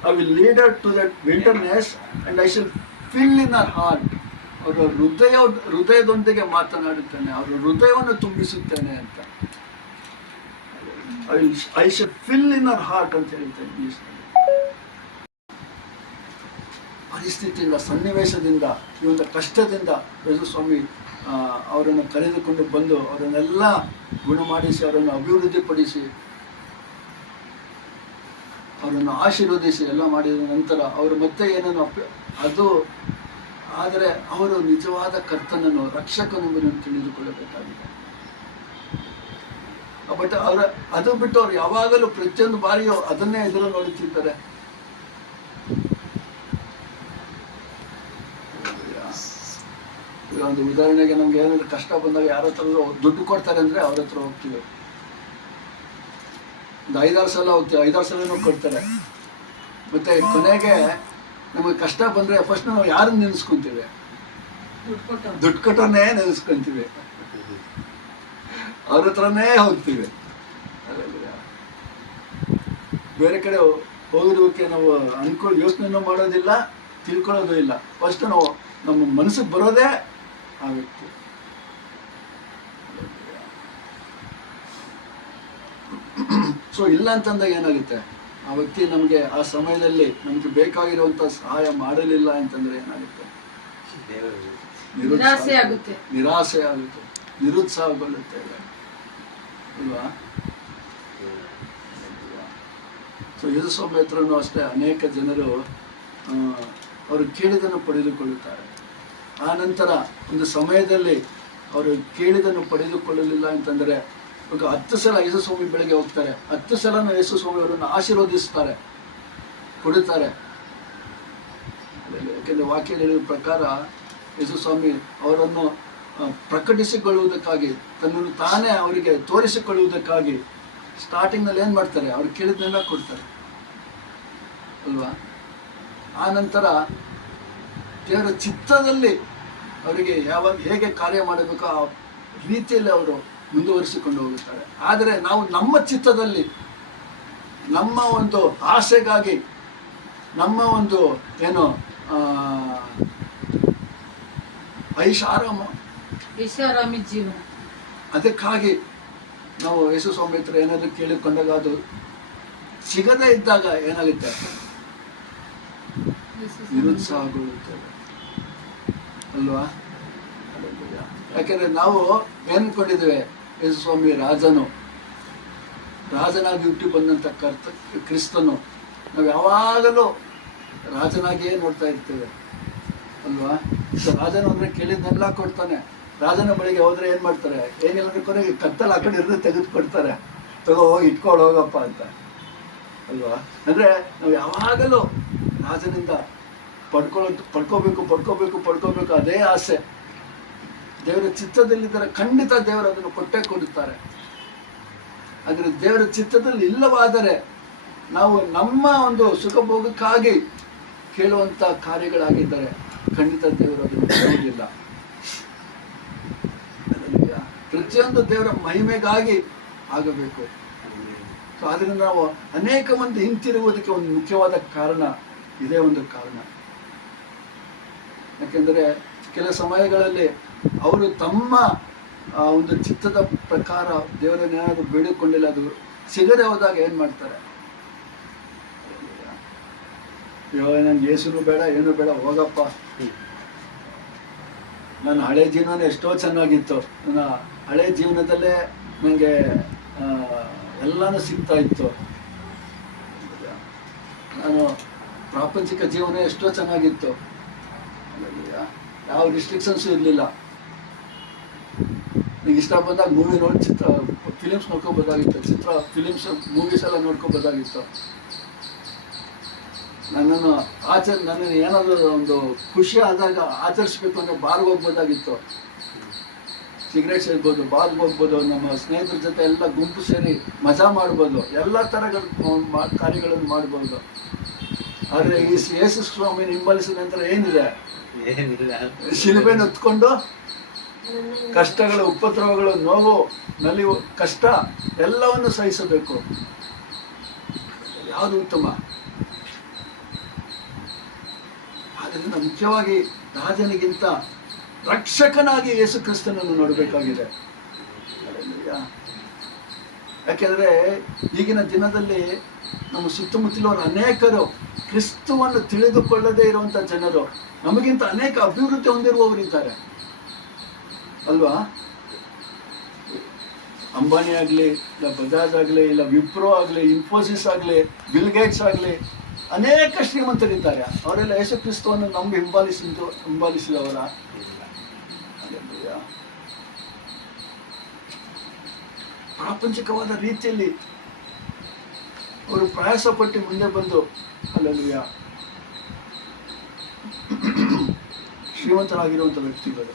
I will lead her to that wilderness and I shall fill in her heart. ಅವರ ಹೃದಯದೊಂದಿಗೆ ಮಾತನಾಡುತ್ತೇನೆ, ಅವರ ಹೃದಯವನ್ನು ತುಂಬಿಸುತ್ತೇನೆ ಅಂತ. I shall fill in her heart ಅಂತ ಹೇಳ್ತೇನೆ ಇಂಗ್ಲಿಷ್ನಲ್ಲಿ. ಪರಿಸ್ಥಿತಿಯಿಂದ, ಸನ್ನಿವೇಶದಿಂದ, ಈ ಒಂದು ಕಷ್ಟದಿಂದ ಯೇಸು ಸ್ವಾಮಿ ಅವರನ್ನು ಕರೆದುಕೊಂಡು ಬಂದು ಅವರನ್ನೆಲ್ಲ ಗುಣ ಮಾಡಿಸಿ, ಅವರನ್ನು ಅಭಿವೃದ್ಧಿಪಡಿಸಿ, ಅವರನ್ನು ಆಶೀರ್ವದಿಸಿ ಎಲ್ಲ ಮಾಡಿದ ನಂತರ ಅವರು ಮತ್ತೆ ಏನನ್ನು ಅದು ಆದರೆ ಅವರು ನಿಜವಾದ ಕರ್ತನನ್ನು, ರಕ್ಷಕನನ್ನು ತಿಳಿದುಕೊಳ್ಳಬೇಕಾಗಿದೆ. ಬಟ್ ಅದು ಬಿಟ್ಟು ಅವ್ರು ಯಾವಾಗಲೂ ಪ್ರತಿಯೊಂದು ಬಾರಿಯೂ ಅದನ್ನೇ ಎದುರು ನೋಡುತ್ತಿದ್ದಾರೆ. ಈಗ ಒಂದು ಉದಾಹರಣೆಗೆ, ನಮ್ಗೆ ಏನಾದ್ರು ಕಷ್ಟ ಬಂದಾಗ ಯಾರ ಹತ್ರ ದುಡ್ಡು ಕೊಡ್ತಾರೆ ಅಂದರೆ ಅವ್ರ ಹತ್ರ ಹೋಗ್ತೀವಿ. ಒಂದು 5-6 ಸಲ ಹೋಗ್ತೀವಿ, 5-6 ಸಲನೂ ಕೊಡ್ತಾರೆ. ಮತ್ತೆ ಕೊನೆಗೆ ನಮಗೆ ಕಷ್ಟ ಬಂದರೆ ಫಸ್ಟ್ ನಾವು ಯಾರನ್ನ ನೆನೆಸ್ಕೊಂತೀವಿ? ದುಡ್ಡು ಕೊಟ್ಟೋನೇ ನೆನೆಸ್ಕೊಂತೀವಿ, ಅವ್ರ ಹತ್ರನೇ ಹೋಗ್ತೀವಿ. ಬೇರೆ ಕಡೆ ಹೋಗೋದಕ್ಕೆ ನಾವು ಯೋಚನೆನೂ ಮಾಡೋದಿಲ್ಲ, ತಿಳ್ಕೊಳ್ಳೋದು ಇಲ್ಲ. ಫಸ್ಟ್ ನಾವು ನಮ್ಮ ಮನಸ್ಸಿಗೆ ಬರೋದೇ ಆ ವ್ಯಕ್ತಿ. ಸೊ ಇಲ್ಲ ಅಂತಂದಾಗ ಏನಾಗುತ್ತೆ, ಆ ವ್ಯಕ್ತಿ ನಮಗೆ ಆ ಸಮಯದಲ್ಲಿ ನಮಗೆ ಬೇಕಾಗಿರುವಂಥ ಸಹಾಯ ಮಾಡಲಿಲ್ಲ ಅಂತಂದ್ರೆ ಏನಾಗುತ್ತೆ, ನಿರಾಸೆ ಆಗುತ್ತೆ, ನಿರುತ್ಸಾಹಗೊಳ್ಳುತ್ತೆ ಅಲ್ವಾ. ಸೊ ಯೇಸು ಸ್ವಾಮಿ ಹತ್ರನೂ ಅಷ್ಟೇ ಅನೇಕ ಜನರು ಅವರು ಕೇಳಿದನ್ನು ಪಡೆದುಕೊಳ್ಳುತ್ತಾರೆ. ಆ ನಂತರ ಒಂದು ಸಮಯದಲ್ಲಿ ಅವರು ಕೇಳಿದನ್ನು ಪಡೆದುಕೊಳ್ಳಲಿಲ್ಲ ಅಂತಂದರೆ, ಇವಾಗ 10 ಸಲ ಯೇಸು ಸ್ವಾಮಿ ಬೆಳಗ್ಗೆ ಹೋಗ್ತಾರೆ, 10 ಸಲನೂ ಯೇಸು ಸ್ವಾಮಿ ಅವರನ್ನು ಆಶೀರ್ವದಿಸ್ತಾರೆ, ಕೊಡುತ್ತಾರೆ. ಯಾಕೆಂದರೆ ವಾಕ್ಯ ಹೇಳಿದ ಪ್ರಕಾರ ಯೇಸು ಸ್ವಾಮಿ ಅವರನ್ನು ಪ್ರಕಟಿಸಿಕೊಳ್ಳುವುದಕ್ಕಾಗಿ, ತನ್ನನ್ನು ತಾನೇ ಅವರಿಗೆ ತೋರಿಸಿಕೊಳ್ಳುವುದಕ್ಕಾಗಿ ಸ್ಟಾರ್ಟಿಂಗ್ನಲ್ಲಿ ಏನು ಮಾಡ್ತಾರೆ, ಅವ್ರು ಕೇಳಿದ್ದನ್ನೆಲ್ಲ ಕೊಡ್ತಾರೆ ಅಲ್ವಾ. ಆ ನಂತರ ದೇವರ ಚಿತ್ತದಲ್ಲಿ ಅವರಿಗೆ ಯಾವಾಗ ಹೇಗೆ ಕಾರ್ಯ ಮಾಡಬೇಕು ಆ ರೀತಿಯಲ್ಲಿ ಅವರು ಮುಂದುವರಿಸಿಕೊಂಡು ಹೋಗುತ್ತಾರೆ. ಆದರೆ ನಾವು ನಮ್ಮ ಚಿತ್ತದಲ್ಲಿ, ನಮ್ಮ ಒಂದು ಆಸೆಗಾಗಿ, ನಮ್ಮ ಒಂದು ಏನು ಐಷಾರಾಮಿ ಜೀವನ, ಅದಕ್ಕಾಗಿ ನಾವು ಯೇಸು ಸ್ವಾಮಿ ಹತ್ರ ಏನಾದರೂ ಕೇಳಿಕೊಂಡಾಗ ಅದು ಸಿಗದೇ ಇದ್ದಾಗ ಏನಾಗುತ್ತೆ, ನಿರುತ್ಸಾಹಗೊಳ್ಳುತ್ತೇವೆ ಅಲ್ವಾ. ಯಾಕೆಂದ್ರೆ ನಾವು ಏನು ಅನ್ಕೊಂಡಿದ್ದೇವೆ, ಯೇಸು ಸ್ವಾಮಿ ರಾಜನಾಗಿ ಹುಟ್ಟಿ ಬಂದಂಥ ಕ್ರಿಸ್ತನು ನಾವು ಯಾವಾಗಲೂ ರಾಜನಾಗಿಯೇ ನೋಡ್ತಾ ಇರ್ತೇವೆ ಅಲ್ವಾ. ರಾಜನ ಅಂದ್ರೆ ಕೇಳಿದ್ನೆಲ್ಲ ಕೊಡ್ತಾನೆ. ರಾಜನ ಬಳಿಗೆ ಹೋದ್ರೆ ಏನ್ ಮಾಡ್ತಾರೆ, ಏನಿಲ್ಲ ಅಂದ್ರೆ ಕೊನೆಗೆ ಕತ್ತಲ್ಲಿ ಆ ಕಡೆ ಇರೋದು ತೆಗೆದುಕೊಡ್ತಾರೆ, ಹೋಗಿ ಇಟ್ಕೊಂಡು ಹೋಗಪ್ಪ ಅಂತ ಅಲ್ವಾ. ಅಂದ್ರೆ ನಾವು ಯಾವಾಗಲೂ ರಾಜನಿಂದ ಪಡ್ಕೋಬೇಕು ಅದೇ ಆಸೆ. ದೇವರ ಚಿತ್ತದಲ್ಲಿದ್ದರೆ ಖಂಡಿತ ದೇವರು ಅದನ್ನು ಕೊಟ್ಟೇ ಕೊಡುತ್ತಾರೆ. ಆದರೆ ದೇವರ ಚಿತ್ತದಲ್ಲಿ ಇಲ್ಲವಾದರೆ ನಾವು ನಮ್ಮ ಒಂದು ಸುಖಭೋಗಕ್ಕಾಗಿ ಕೇಳುವಂಥ ಕಾರ್ಯಗಳಾಗಿದ್ದರೆ ಖಂಡಿತ ದೇವರು ಅದನ್ನು ಕೊಡುವುದಿಲ್ಲ. ಪ್ರತಿಯೊಂದು ದೇವರ ಮಹಿಮೆಗಾಗಿ ಆಗಬೇಕು. ಸೊ ಅದರಿಂದ ನಾವು ಅನೇಕ ಮಂದಿ ಹಿಂತಿರುವುದಕ್ಕೆ ಒಂದು ಮುಖ್ಯವಾದ ಕಾರಣ ಇದೇ ಒಂದು ಕಾರಣ. ಯಾಕೆಂದರೆ ಕೆಲ ಸಮಯಗಳಲ್ಲಿ ಅವರು ತಮ್ಮ ಒಂದು ಚಿತ್ತದ ಪ್ರಕಾರ ದೇವರನ್ನ ಏನಾದರೂ ಬೇಡಿಕೊಂಡಿಲ್ಲ, ಅದು ಸಿಗದೆ ಹೋದಾಗ ಏನು ಮಾಡ್ತಾರೆ, ಇವಾಗ ನಂಗೆ ಯೇಸುನು ಬೇಡ ಏನು ಬೇಡ, ಹೋಗಪ್ಪ, ನನ್ನ ಹಳೆ ಜೀವನ ಎಷ್ಟೋ ಚೆನ್ನಾಗಿತ್ತು, ನನ್ನ ಹಳೆ ಜೀವನದಲ್ಲೇ ನನಗೆ ಎಲ್ಲನೂ ಸಿಗ್ತಾ ಇತ್ತು, ನಾನು ಪ್ರಾಪಂಚಿಕ ಜೀವನ ಎಷ್ಟೋ ಚೆನ್ನಾಗಿತ್ತು, ಯಾವ ರಿಸ್ಟ್ರಿಕ್ಷನ್ಸು ಇರಲಿಲ್ಲ, ನಿಂಗೆ ಇಷ್ಟ ಬಂದಾಗ ಮೂವಿ ನೋಡಿ ಫಿಲಿಮ್ಸ್ ನೋಡ್ಕೊಬೋದಾಗಿತ್ತು, ಮೂವೀಸ್ ಎಲ್ಲ ನೋಡ್ಕೊಬೋದಾಗಿತ್ತು. ನನ್ನನ್ನು ಏನಾದರೂ ಒಂದು ಖುಷಿ ಆದಾಗ ಆಚರಿಸ್ಬೇಕು ಅಂದರೆ ಬಾರ್ಗೆ ಹೋಗ್ಬೋದಾಗಿತ್ತು, ಸಿಗರೇಟ್ ಸೇರ್ಬೋದು, ಬಾರ್ಗೆ ಹೋಗ್ಬೋದು, ನಮ್ಮ ಸ್ನೇಹಿತರ ಜೊತೆ ಎಲ್ಲ ಗುಂಪು ಸೇರಿ ಮಜಾ ಮಾಡ್ಬೋದು, ಎಲ್ಲ ಥರಗಳ ಕಾರ್ಯಗಳನ್ನು ಮಾಡ್ಬೋದು. ಆದರೆ ಈ ಯೇಸು ಸ್ವಾಮಿನ ಹಿಂಬಾಲಿಸಿದ ನಂತರ ಏನಿದೆ, ಶಿಲುಬೆನ ಹೊತ್ಕೊಂಡು ಕಷ್ಟಗಳು, ಉಪದ್ರವಗಳು, ನೋವು, ನಲಿವು, ಕಷ್ಟ ಎಲ್ಲವನ್ನು ಸಹಿಸಬೇಕು. ಯಾವುದು ಉತ್ತಮ? ಆದ್ದರಿಂದ ಮುಖ್ಯವಾಗಿ ರಾಜನಿಗಿಂತ ರಕ್ಷಕನಾಗಿ ಯೇಸು ಕ್ರಿಸ್ತನನ್ನು ನೋಡಬೇಕಾಗಿದೆ. ಯಾಕೆಂದರೆ ಈಗಿನ ದಿನದಲ್ಲಿ ನಮ್ಮ ಸುತ್ತಮುತ್ತಲವರು ಅನೇಕರು ಕ್ರಿಸ್ತವನ್ನು ತಿಳಿದುಕೊಳ್ಳದೇ ಇರುವಂಥ ಜನರು ನಮಗಿಂತ ಅನೇಕ ಅಭಿವೃದ್ಧಿ ಹೊಂದಿರುವವರಿದ್ದಾರೆ ಅಲ್ವಾ. ಅಂಬಾನಿ ಆಗಲಿ, ಇಲ್ಲ ಬಜಾಜ್ ಆಗಲಿ, ಇಲ್ಲ ವಿಪ್ರೋ ಆಗಲಿ, ಇನ್ಫೋಸಿಸ್ ಆಗಲಿ, ಬಿಲ್ ಗೇಟ್ಸ್ ಆಗಲಿ, ಅನೇಕ ಶ್ರೀಮಂತರಿದ್ದಾರೆ. ಅವರೆಲ್ಲ ಯೇಸು ಕ್ರಿಸ್ತವನ್ನು ನಂಬಿ ಹಿಂಬಾಲಿಸಿದವರ? ಪ್ರಾಪಂಚಿಕವಾದ ರೀತಿಯಲ್ಲಿ ಅವರು ಪ್ರಯಾಸ ಪಟ್ಟು ಮುಂದೆ ಬಂದು ಅಲ್ಲಲ್ವಿಯ ಶ್ರೀಮಂತರಾಗಿರುವಂಥ ವ್ಯಕ್ತಿಗಳು.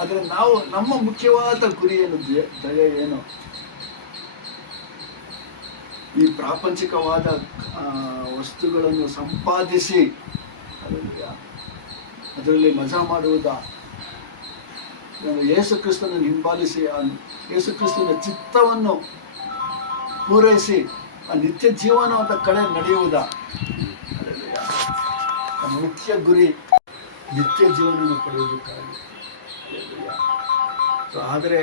ಆದರೆ ನಾವು ನಮ್ಮ ಮುಖ್ಯವಾದ ಗುರಿ ಏನು, ದಯೆ ಏನು? ಈ ಪ್ರಾಪಂಚಿಕವಾದ ವಸ್ತುಗಳನ್ನು ಸಂಪಾದಿಸಿ ಅದರಲ್ಲಿ ಮಜಾ ಮಾಡುವುದಾ? ಯೇಸು ಕ್ರಿಸ್ತನನ್ನು ಹಿಂಬಾಲಿಸಿ ಯೇಸು ಕ್ರಿಸ್ತನ ಚಿತ್ತವನ್ನು ಪೂರೈಸಿ ಆ ನಿತ್ಯ ಜೀವನದ ಕಡೆ ನಡೆಯುವುದಾ? ಮುಖ್ಯ ಗುರಿ ನಿತ್ಯ ಜೀವನವನ್ನು ಪಡೆಯುವುದಕ್ಕಾಗಿ. ಸೊ ಆದರೆ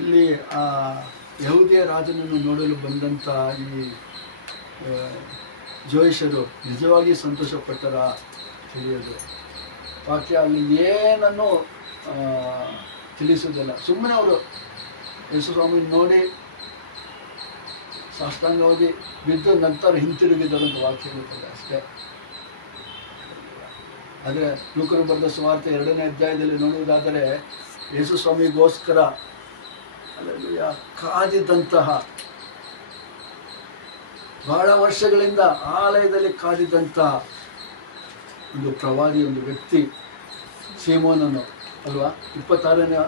ಇಲ್ಲಿ ಆ ಯಹೂದಿಯ ರಾಜನನ್ನು ನೋಡಲು ಬಂದಂಥ ಈ ಜೋಯಿಷರು ನಿಜವಾಗಿ ಸಂತೋಷಪಟ್ಟರ ತಿಳಿಯೋದು. ವಾಕ್ಯ ಅಲ್ಲಿ ಏನನ್ನು ತಿಳಿಸುವುದಿಲ್ಲ. ಸುಮ್ಮನೆ ಅವರು ಯೇಸು ಸ್ವಾಮಿ ನೋಡಿ ಸಾಷ್ಟಾಂಗವಾಗಿ ಬಿದ್ದು ನಂತರ ಹಿಂತಿರುಗಿದರಂತ ವಾಕ್ಯ ಹೇಳುತ್ತದೆ ಅಷ್ಟೇ. ಆದರೆ ಲೂಕನು ಬರೆದ ಸುವಾರ್ತೆ 2ನೇ ಅಧ್ಯಾಯದಲ್ಲಿ ನೋಡುವುದಾದರೆ ಯೇಸು ಸ್ವಾಮಿಗೋಸ್ಕರ ಅಲ್ಲೆಲ್ಲೂಯ್ಯ ಕಾದಿದ್ದಂತಹ, ಬಹಳ ವರ್ಷಗಳಿಂದ ಆಲಯದಲ್ಲಿ ಕಾದಿದ್ದಂತಹ ಒಂದು ಪ್ರವಾದಿ, ಒಂದು ವ್ಯಕ್ತಿ ಸೀಮೋನನು ಅಲ್ವಾ. 26ನೇ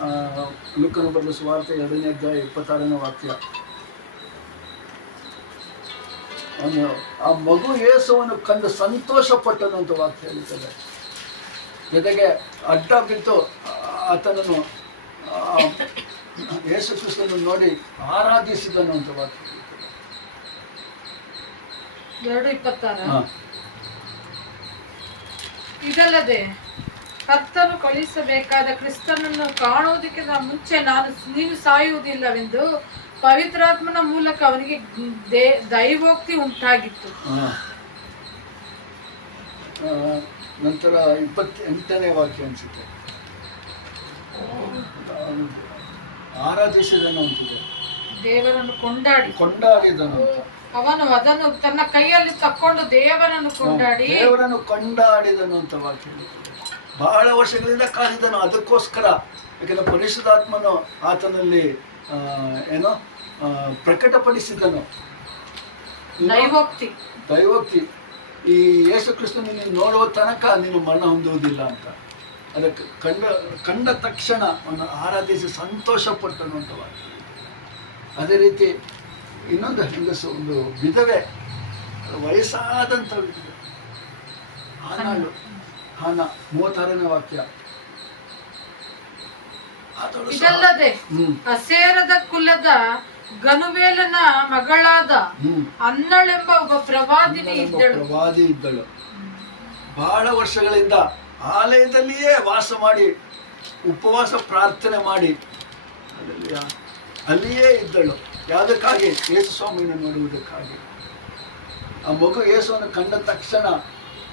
ಲೂಕನು ಬರೆದ ಸುವಾರ್ತೆ 2ನೇ ಅಧ್ಯಾಯ 26ನೇ ವಾಕ್ಯ. ಅವನು ಆ ಮಗು ಯೇಸುವನ್ನು ಕಂಡು ಸಂತೋಷಪಟ್ಟನು ಅಂತ ವಾಕ್ಯ ಹೇಳ್ತದೆ. ಜೊತೆಗೆ ಅಡ್ಡ ಬಿದ್ದು ಆತನನ್ನು ಯೇಸು ಕ್ರಿಸ್ತನನ್ನು ನೋಡಿ ಆರಾಧಿಸಿದನು ಅಂತ ವಾಕ್ಯ ಹೇಳ್ತದೆ. 2:26. ಇದಲ್ಲದೆ ಕರ್ತನು ಕಳುಹಿಸಬೇಕಾದ ಕ್ರಿಸ್ತನನ್ನು ಕಾಣುವುದಕ್ಕಿಂತ ಮುಂಚೆ ನೀನು ಸಾಯುವುದಿಲ್ಲವೆಂದು ಪವಿತ್ರಾತ್ಮನ ಮೂಲಕ ಅವನಿಗೆ ದೈವೋಕ್ತಿ ಉಂಟಾಗಿತ್ತು. ನಂತರ 28ನೇ ವಾಕ್ಯ ಅನ್ಸುತ್ತೆ, ಆರಾಧಿಸಿದನು ಅಂತಿದೆ, ದೇವರನ್ನು ಕೊಂಡಾಡಿದನು ಅಂತ. ಅವನು ಅದನ್ನು ತನ್ನ ಕೈಯಲ್ಲಿ ತಕ್ಕೊಂಡು ದೇವರನ್ನು ಕೊಂಡಾಡಿದನು ಅಂತ ವಾಕ್ಯ ಹೇಳ್ತದೆ. ಬಹಳ ವರ್ಷಗಳಿಂದ ಕಾದಿದ್ದನು ಅದಕ್ಕೋಸ್ಕರ. ಯಾಕಂದ್ರೆ ಪರಿಶುದ್ಧಾತ್ಮನು ಆತನಲ್ಲಿ ಏನೋ ಪ್ರಕಟಪಡಿಸಿದನು, ದೈವೋಕ್ತಿ. ಈ ಯೇಸು ಕ್ರಿಸ್ತನ ನೀನು ನೋಡುವ ತನಕ ನೀನು ಮರಣ ಹೊಂದುವುದಿಲ್ಲ ಅಂತ. ಅದಕ್ಕೆ ಕಂಡ ತಕ್ಷಣ ಅವನು ಆರಾಧಿಸಿ ಸಂತೋಷ ಪಟ್ಟನು ಅಂತ ವಾಕ್ಯ. ಅದೇ ರೀತಿ ಇನ್ನೊಂದು ಹೆಂಗಸು, ಒಂದು ವಿಧವೆ, ವಯಸ್ಸಾದಂಥ ವಿಧವೆ, ಹಾನ 36ನೇ ವಾಕ್ಯ. ಇದಲ್ಲದೆ ಅಸೇರದ ಕುಲದ ಗನುವೇಲನ ಮಗಳಾದ ಅನ್ನಳೆಂಬ ಒಬ್ಬ ಪ್ರವಾದಿ ಇದ್ದಳು. ಬಹಳ ವರ್ಷಗಳಿಂದ ಆಲಯದಲ್ಲಿಯೇ ವಾಸ ಮಾಡಿ ಉಪವಾಸ ಪ್ರಾರ್ಥನೆ ಮಾಡಿ ಅಲ್ಲಿಯೇ ಇದ್ದಳು. ಯಾವುದಕ್ಕಾಗಿ? ಯೇಸು ಸ್ವಾಮಿಯನ್ನು ನೋಡುವುದಕ್ಕಾಗಿ. ಆ ಮಗು ಯೇಸುವನ್ನು ಕಂಡ ತಕ್ಷಣ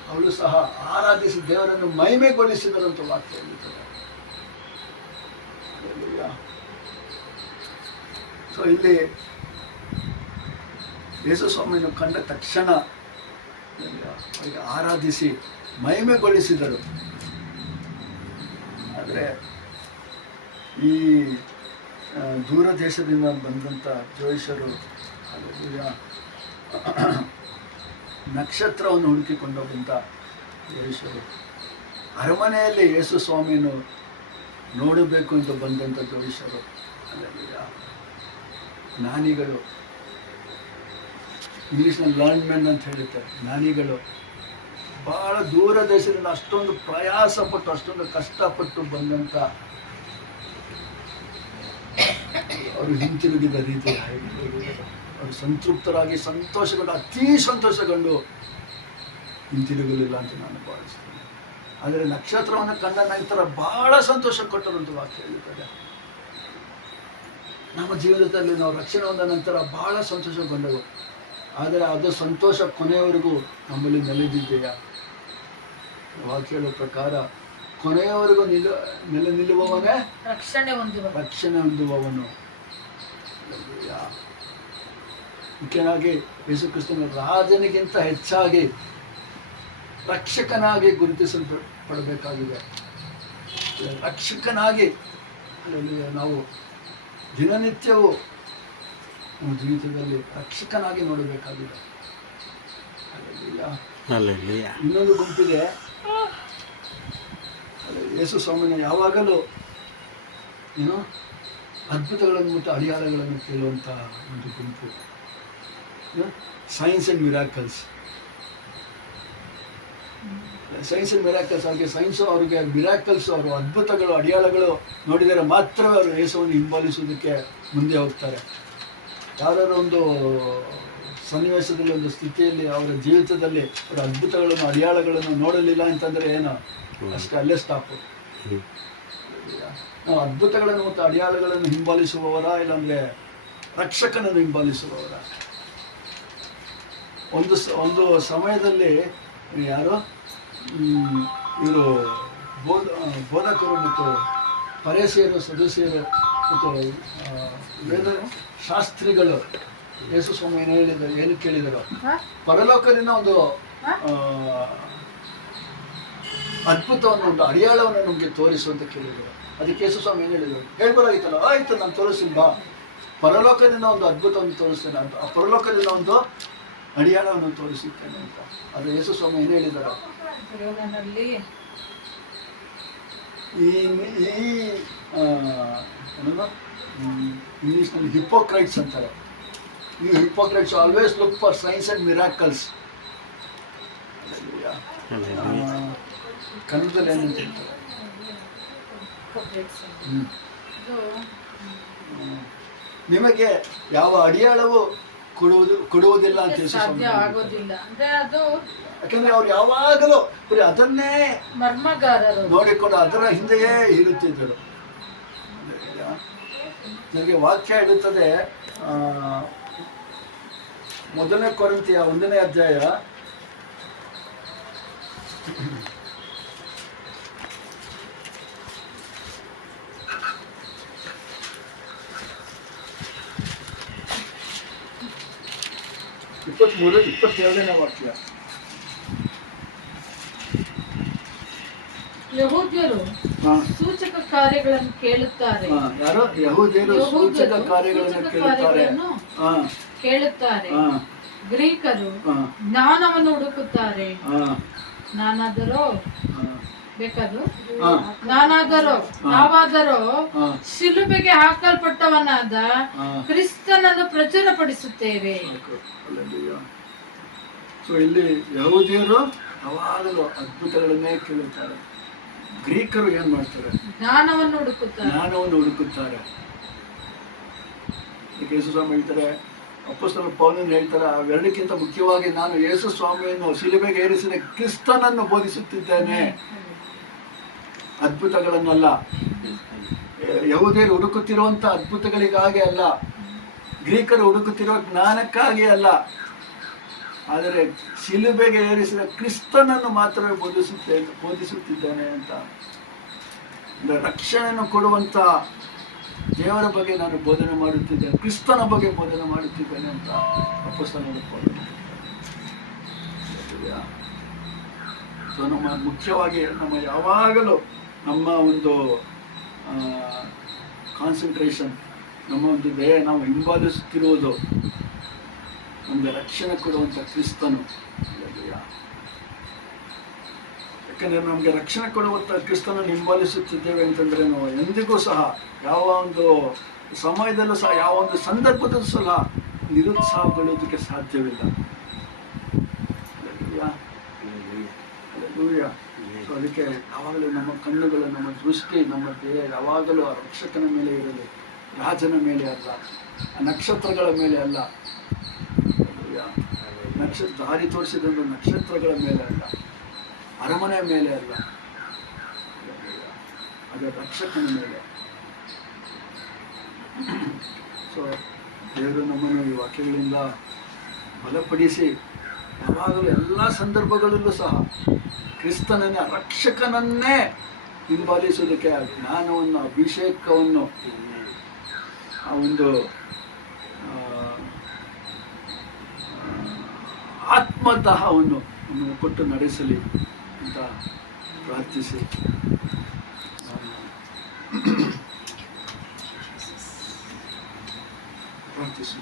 ಅವಳು ಸಹ ಆರಾಧಿಸಿ ದೇವರನ್ನು ಮಹಿಮೆಗೊಳಿಸಿದರಂತ ವಾಕ್ಯ ಹೇಳ್ತದೆ. ಸೊ ಇಲ್ಲಿ ಯೇಸು ಸ್ವಾಮಿಯನ್ನು ಕಂಡ ತಕ್ಷಣ ಅವರಿಗೆ ಆರಾಧಿಸಿ ಮಹಿಮೆಗೊಳಿಸಿದರು. ಆದರೆ ಈ ದೂರ ದೇಶದಿಂದ ಬಂದಂಥ ಜೋಯಿಷರು ನಕ್ಷತ್ರವನ್ನು ಹುಡುಕಿಕೊಂಡು ಬಂದ ಜೋಯಿಷರು, ಅರಮನೆಯಲ್ಲಿ ಯೇಸು ಸ್ವಾಮಿಯನ್ನು ನೋಡಬೇಕು ಅಂತ ಬಂದಂಥ ಜೋಯಿಷರು, ಜ್ಞಾನಿಗಳು, ಇಂಗ್ಲೀಷ್ನಲ್ಲಿ ಲರ್ನ್ ಮೆನ್ ಅಂತ ಹೇಳುತ್ತಾರೆ, ಜ್ಞಾನಿಗಳು ಬಹಳ ದೂರ ದೇಶದಿಂದ ಅಷ್ಟೊಂದು ಪ್ರಯಾಸಪಟ್ಟು ಅಷ್ಟೊಂದು ಕಷ್ಟಪಟ್ಟು ಬಂದಂಥ ಅವರು ಹಿಂತಿರುಗಿದ ರೀತಿ ಅವರು ಸಂತೃಪ್ತರಾಗಿ ಸಂತೋಷಗೊಂಡು, ಅತೀ ಸಂತೋಷಗೊಂಡು ಹಿಂತಿರುಗಲಿಲ್ಲ ಅಂತ ನಾನು ಭಾವಿಸ್ತೇನೆ. ಆದರೆ ನಕ್ಷತ್ರವನ್ನು ಕಂಡ ನಂತರ ಬಹಳ ಸಂತೋಷ ಕೊಟ್ಟರು ಅಂತ ವಾಕ್ಯ ಹೇಳುತ್ತದೆ. ನಮ್ಮ ಜೀವಿತದಲ್ಲಿ ನಾವು ರಕ್ಷಣೆ ಹೊಂದ ನಂತರ ಬಹಳ ಸಂತೋಷಗೊಂಡೆವು. ಆದರೆ ಅದು ಸಂತೋಷ ಕೊನೆಯವರೆಗೂ ನಮ್ಮಲ್ಲಿ ನೆಲೆದಿದೆಯಾ? ವಾಕ್ಯ ಹೇಳೋ ಪ್ರಕಾರ ಕೊನೆಯವರೆಗೂ ನೆಲೆ ನಿಲ್ಲುವವನೇ ರಕ್ಷಣೆ ಹೊಂದುವವನು. ಮುಖ್ಯವಾಗಿ ಯೇಸು ಕ್ರಿಸ್ತನ ರಾಜನಿಗಿಂತ ಹೆಚ್ಚಾಗಿ ರಕ್ಷಕನಾಗಿ ಗುರುತಿಸಲ್ಪಡಬೇಕಾಗಿದೆ. ರಕ್ಷಕನಾಗಿ ನಾವು ದಿನನಿತ್ಯವೂ ನಮ್ಮ ಜೀವಿತದಲ್ಲಿ ರಕ್ಷಕನಾಗಿ ನೋಡಬೇಕಾಗಿದೆ. ಇನ್ನೊಂದು ಗುಂಪಿಗೆ ಯೇಸು ಸ್ವಾಮಿನ ಯಾವಾಗಲೂ ಏನು ಅದ್ಭುತಗಳನ್ನು ಮತ್ತು ಅಡಿಯಾಳಗಳನ್ನು ಕೇಳುವಂಥ ಒಂದು ಗುಂಪು, science and miracles. Science and miracles ಆಗಿ ಸೈನ್ಸು ಅವ್ರಿಗೆ ಮಿರಾಕಲ್ಸ್, ಅವರು ಅದ್ಭುತಗಳು ಅಡಿಯಾಳಗಳು ನೋಡಿದರೆ ಮಾತ್ರವೇ ಅವರು ಯೇಸುವನ್ನು ಹಿಂಬಾಲಿಸುವುದಕ್ಕೆ ಮುಂದೆ ಹೋಗ್ತಾರೆ. ಯಾವ್ದಾದ್ರು ಒಂದು ಸನ್ನಿವೇಶದಲ್ಲಿ, ಒಂದು ಸ್ಥಿತಿಯಲ್ಲಿ, ಅವರ ಜೀವಿತದಲ್ಲಿ ಅವರ ಅದ್ಭುತಗಳನ್ನು, ಅಡಿಯಾಳಗಳನ್ನು ನೋಡಲಿಲ್ಲ ಅಂತಂದರೆ ಏನು, ಅಷ್ಟೇ, ಅಲ್ಲೇ ಸ್ಟಾಪು. ನಾವು ಅದ್ಭುತಗಳನ್ನು ಮತ್ತು ಅಡಿಯಾಳಗಳನ್ನು ಹಿಂಬಾಲಿಸುವವರ, ಇಲ್ಲಾಂದರೆ ರಕ್ಷಕನನ್ನು ಹಿಂಬಾಲಿಸುವವರ? ಒಂದು ಸಮಯದಲ್ಲಿ ಯಾರು ಇವರು ಬೋಧಕರು ಮತ್ತು ಫರಿಸಾಯರು, ಸದುಸೇಯರು ಮತ್ತು ವೇದ ಶಾಸ್ತ್ರಿಗಳು ಯೇಸು ಸ್ವಾಮಿ ಏನು ಹೇಳಿದರು, ಏನು ಕೇಳಿದರು? ಪರಲೋಕದಿಂದ ಒಂದು ಅದ್ಭುತವನ್ನು, ಒಂದು ಅಡಿಯಾಳವನ್ನು ನಮಗೆ ತೋರಿಸು ಅಂತ ಕೇಳಿದರು. ಅದಕ್ಕೆ ಯೇಸು ಸ್ವಾಮಿ ಏನು ಹೇಳಿದರು? ಹೇಳ್ಬೋದಾಗಿತ್ತಲ್ಲ, ಆಯಿತು ನಾನು ತೋರಿಸ್ತೀನಿ ಬಾ, ಪರಲೋಕದಿಂದ ಒಂದು ಅದ್ಭುತವನ್ನು ತೋರಿಸ್ತೇನೆ ಅಂತ, ಆ ಪರಲೋಕದಿಂದ ಒಂದು ಅಡಿಯಾಳವನ್ನು ತೋರಿಸುತ್ತೇನೆ ಅಂತ. ಅದು ಯೇಸು ಸ್ವಾಮಿ ಏನು ಹೇಳಿದ್ದಾರೆ? ಇಂಗ್ಲೀಷ್ನಲ್ಲಿ ಹಿಪೋಕ್ರೈಟ್ಸ್ ಅಂತಾರೆ. ಈ Hippocrates always look for science and miracles. ಕನ್ನಡದಲ್ಲಿ ಏನಂತ ಹೇಳ್ತಾರೆ? ನಿಮಗೆ ಯಾವ ಅಡಿಯಾಳವು ಕೊಡುವುದಿಲ್ಲ ಅಂತ ಆಗೋದಿಲ್ಲ ಅಂದ್ರೆ ಅದು, ಯಾಕಂದ್ರೆ ಅವ್ರು ಯಾವಾಗಲೂ ಬರೀ ಅದನ್ನೇ ಮರ್ಮಗಾರರು ನೋಡಿಕೊಂಡು ಅದರ ಹಿಂದೆಯೇ ಇರುತ್ತಿದ್ದರು. ನನಗೆ ವಾಕ್ಯ ಹೇಳುತ್ತದೆ, 1 ಕೊರಿಂಥಿಯ 1ನೇ ಅಧ್ಯಾಯ 23-22ನೇ ವಾಕ್ಯ. ಯಹೂದ್ಯರು ಸೂಚಕ ಕಾರ್ಯಗಳನ್ನು ಕೇಳುತ್ತಾರೆ. ಯಾರು? ಯಹೂದ್ಯರು ಸೂಚಕ ಕಾರ್ಯಗಳನ್ನು ಕೇಳುತ್ತಾರೆ. ಗ್ರೀಕರು ಜ್ಞಾನವನ್ನು ಹುಡುಕುತ್ತಾರೆ. ನಾನಾದರೋ ನಾವಾದರೋ ಶಿಲುಬೆಗೆ ಹಾಕಲ್ಪಟ್ಟವನಾದ ಕ್ರಿಸ್ತನನ್ನು ಪ್ರಚುರಪಡಿಸುತ್ತೇವೆ. ಸೊ ಇಲ್ಲಿ ಯಹೂದ್ಯರು ಯಾವಾಗಲೂ ಅದ್ಭುತಗಳನ್ನೇ ಕೇಳುತ್ತಾರೆ. ಗ್ರೀಕರು ಏನ್ ಮಾಡ್ತಾರೆ? ಜ್ಞಾನವನ್ನು ಹುಡುಕುತ್ತಾರೆ. ಯೇಸು ಸ್ವಾಮಿ ಹೇಳ್ತಾರೆ, ಅಪೊಸ್ತಲ ಪೌಲನು ಹೇಳ್ತಾರೆ, ಅವೆರಡಕ್ಕಿಂತ ಮುಖ್ಯವಾಗಿ ನಾನು ಯೇಸು ಸ್ವಾಮಿಯನ್ನು ಶಿಲುಬೆಗೆ ಏರಿಸಿದ ಕ್ರಿಸ್ತನನ್ನು ಬೋಧಿಸುತ್ತಿದ್ದೇನೆ, ಅದ್ಭುತಗಳನ್ನಲ್ಲ. ಯಹೂದ್ಯರು ಹುಡುಕುತ್ತಿರುವಂಥ ಅದ್ಭುತಗಳಿಗಾಗಿ ಅಲ್ಲ, ಗ್ರೀಕರು ಹುಡುಕುತ್ತಿರುವ ಜ್ಞಾನಕ್ಕಾಗಿ ಅಲ್ಲ, ಆದರೆ ಶಿಲುಬೆಗೆ ಏರಿಸಿದ ಕ್ರಿಸ್ತನನ್ನು ಮಾತ್ರವೇ ಬೋಧಿಸುತ್ತಿದ್ದೇನೆ ಅಂತ. ರಕ್ಷಣೆಯನ್ನು ಕೊಡುವಂಥ ದೇವರ ಬಗ್ಗೆ ನಾನು ಬೋಧನೆ ಮಾಡುತ್ತಿದ್ದೇನೆ, ಕ್ರಿಸ್ತನ ಬಗ್ಗೆ ಬೋಧನೆ ಮಾಡುತ್ತಿದ್ದೇನೆ ಅಂತ ಅಪೊಸ್ತಲರು ಪೌಲನು. ಸೊ ನಮ್ಮ ಮುಖ್ಯವಾಗಿ ನಮ್ಮ ಯಾವಾಗಲೂ ನಮ್ಮ ಒಂದು ಕಾನ್ಸಂಟ್ರೇಷನ್, ನಮ್ಮ ಒಂದು ದೇಹ ನಾವು ಹಿಂಬಾಲಿಸುತ್ತಿರುವುದು ನಮಗೆ ರಕ್ಷಣೆ ಕೊಡುವಂಥ ಕ್ರಿಸ್ತನು. ಯಾಕಂದರೆ ನಮಗೆ ರಕ್ಷಣೆ ಕೊಡುವಂಥ ಕ್ರಿಸ್ತನನ್ನು ಹಿಂಬಾಲಿಸುತ್ತಿದ್ದೇವೆ ಅಂತಂದರೆ ನಾವು ಎಂದಿಗೂ ಸಹ ಯಾವ ಒಂದು ಸಮಯದಲ್ಲೂ ಸಹ ಯಾವ ಒಂದು ಸಂದರ್ಭದಲ್ಲೂ ಸಹ ನಿರುತ್ಸಾಹಗೊಳ್ಳುವುದಕ್ಕೆ ಸಾಧ್ಯವಿಲ್ಲ. ಸೊ ಅದಕ್ಕೆ ಯಾವಾಗಲೂ ನಮ್ಮ ಕಣ್ಣುಗಳು, ನಮ್ಮ ದೃಷ್ಟಿ, ನಮ್ಮ ದೇಹ ಯಾವಾಗಲೂ ಆ ರಕ್ಷಕನ ಮೇಲೆ ಇರಲಿ, ರಾಜನ ಮೇಲೆ ಅಲ್ಲ, ನಕ್ಷತ್ರಗಳ ಮೇಲೆ ಅಲ್ಲ, ದಾರಿ ತೋರಿಸಿದಂಥ ನಕ್ಷತ್ರಗಳ ಮೇಲೆ ಅಲ್ಲ, ಅರಮನೆಯ ಮೇಲೆ ಅಲ್ಲ, ಅದರ ರಕ್ಷಕನ ಮೇಲೆ. ಸೊ ದೇವರು ನಮ್ಮನ್ನು ಈ ವಾಕ್ಯಗಳಿಂದ ಬಲಪಡಿಸಿ ಯಾವಾಗಲೂ ಎಲ್ಲ ಸಂದರ್ಭಗಳಲ್ಲೂ ಸಹ ಕ್ರಿಸ್ತನನ್ನೇ, ರಕ್ಷಕನನ್ನೇ ಹಿಂಬಾಲಿಸುವುದಕ್ಕೆ ಆ ಜ್ಞಾನವನ್ನು, ಅಭಿಷೇಕವನ್ನು, ಆ ಒಂದು ಆತ್ಮದಾಹವನ್ನು ನಮ್ಮನ್ನು ಕೊಟ್ಟು ನಡೆಸಲಿ ಅಂತ ಪ್ರಾರ್ಥಿಸಿ ಪ್ರಾರ್ಥಿಸಿ.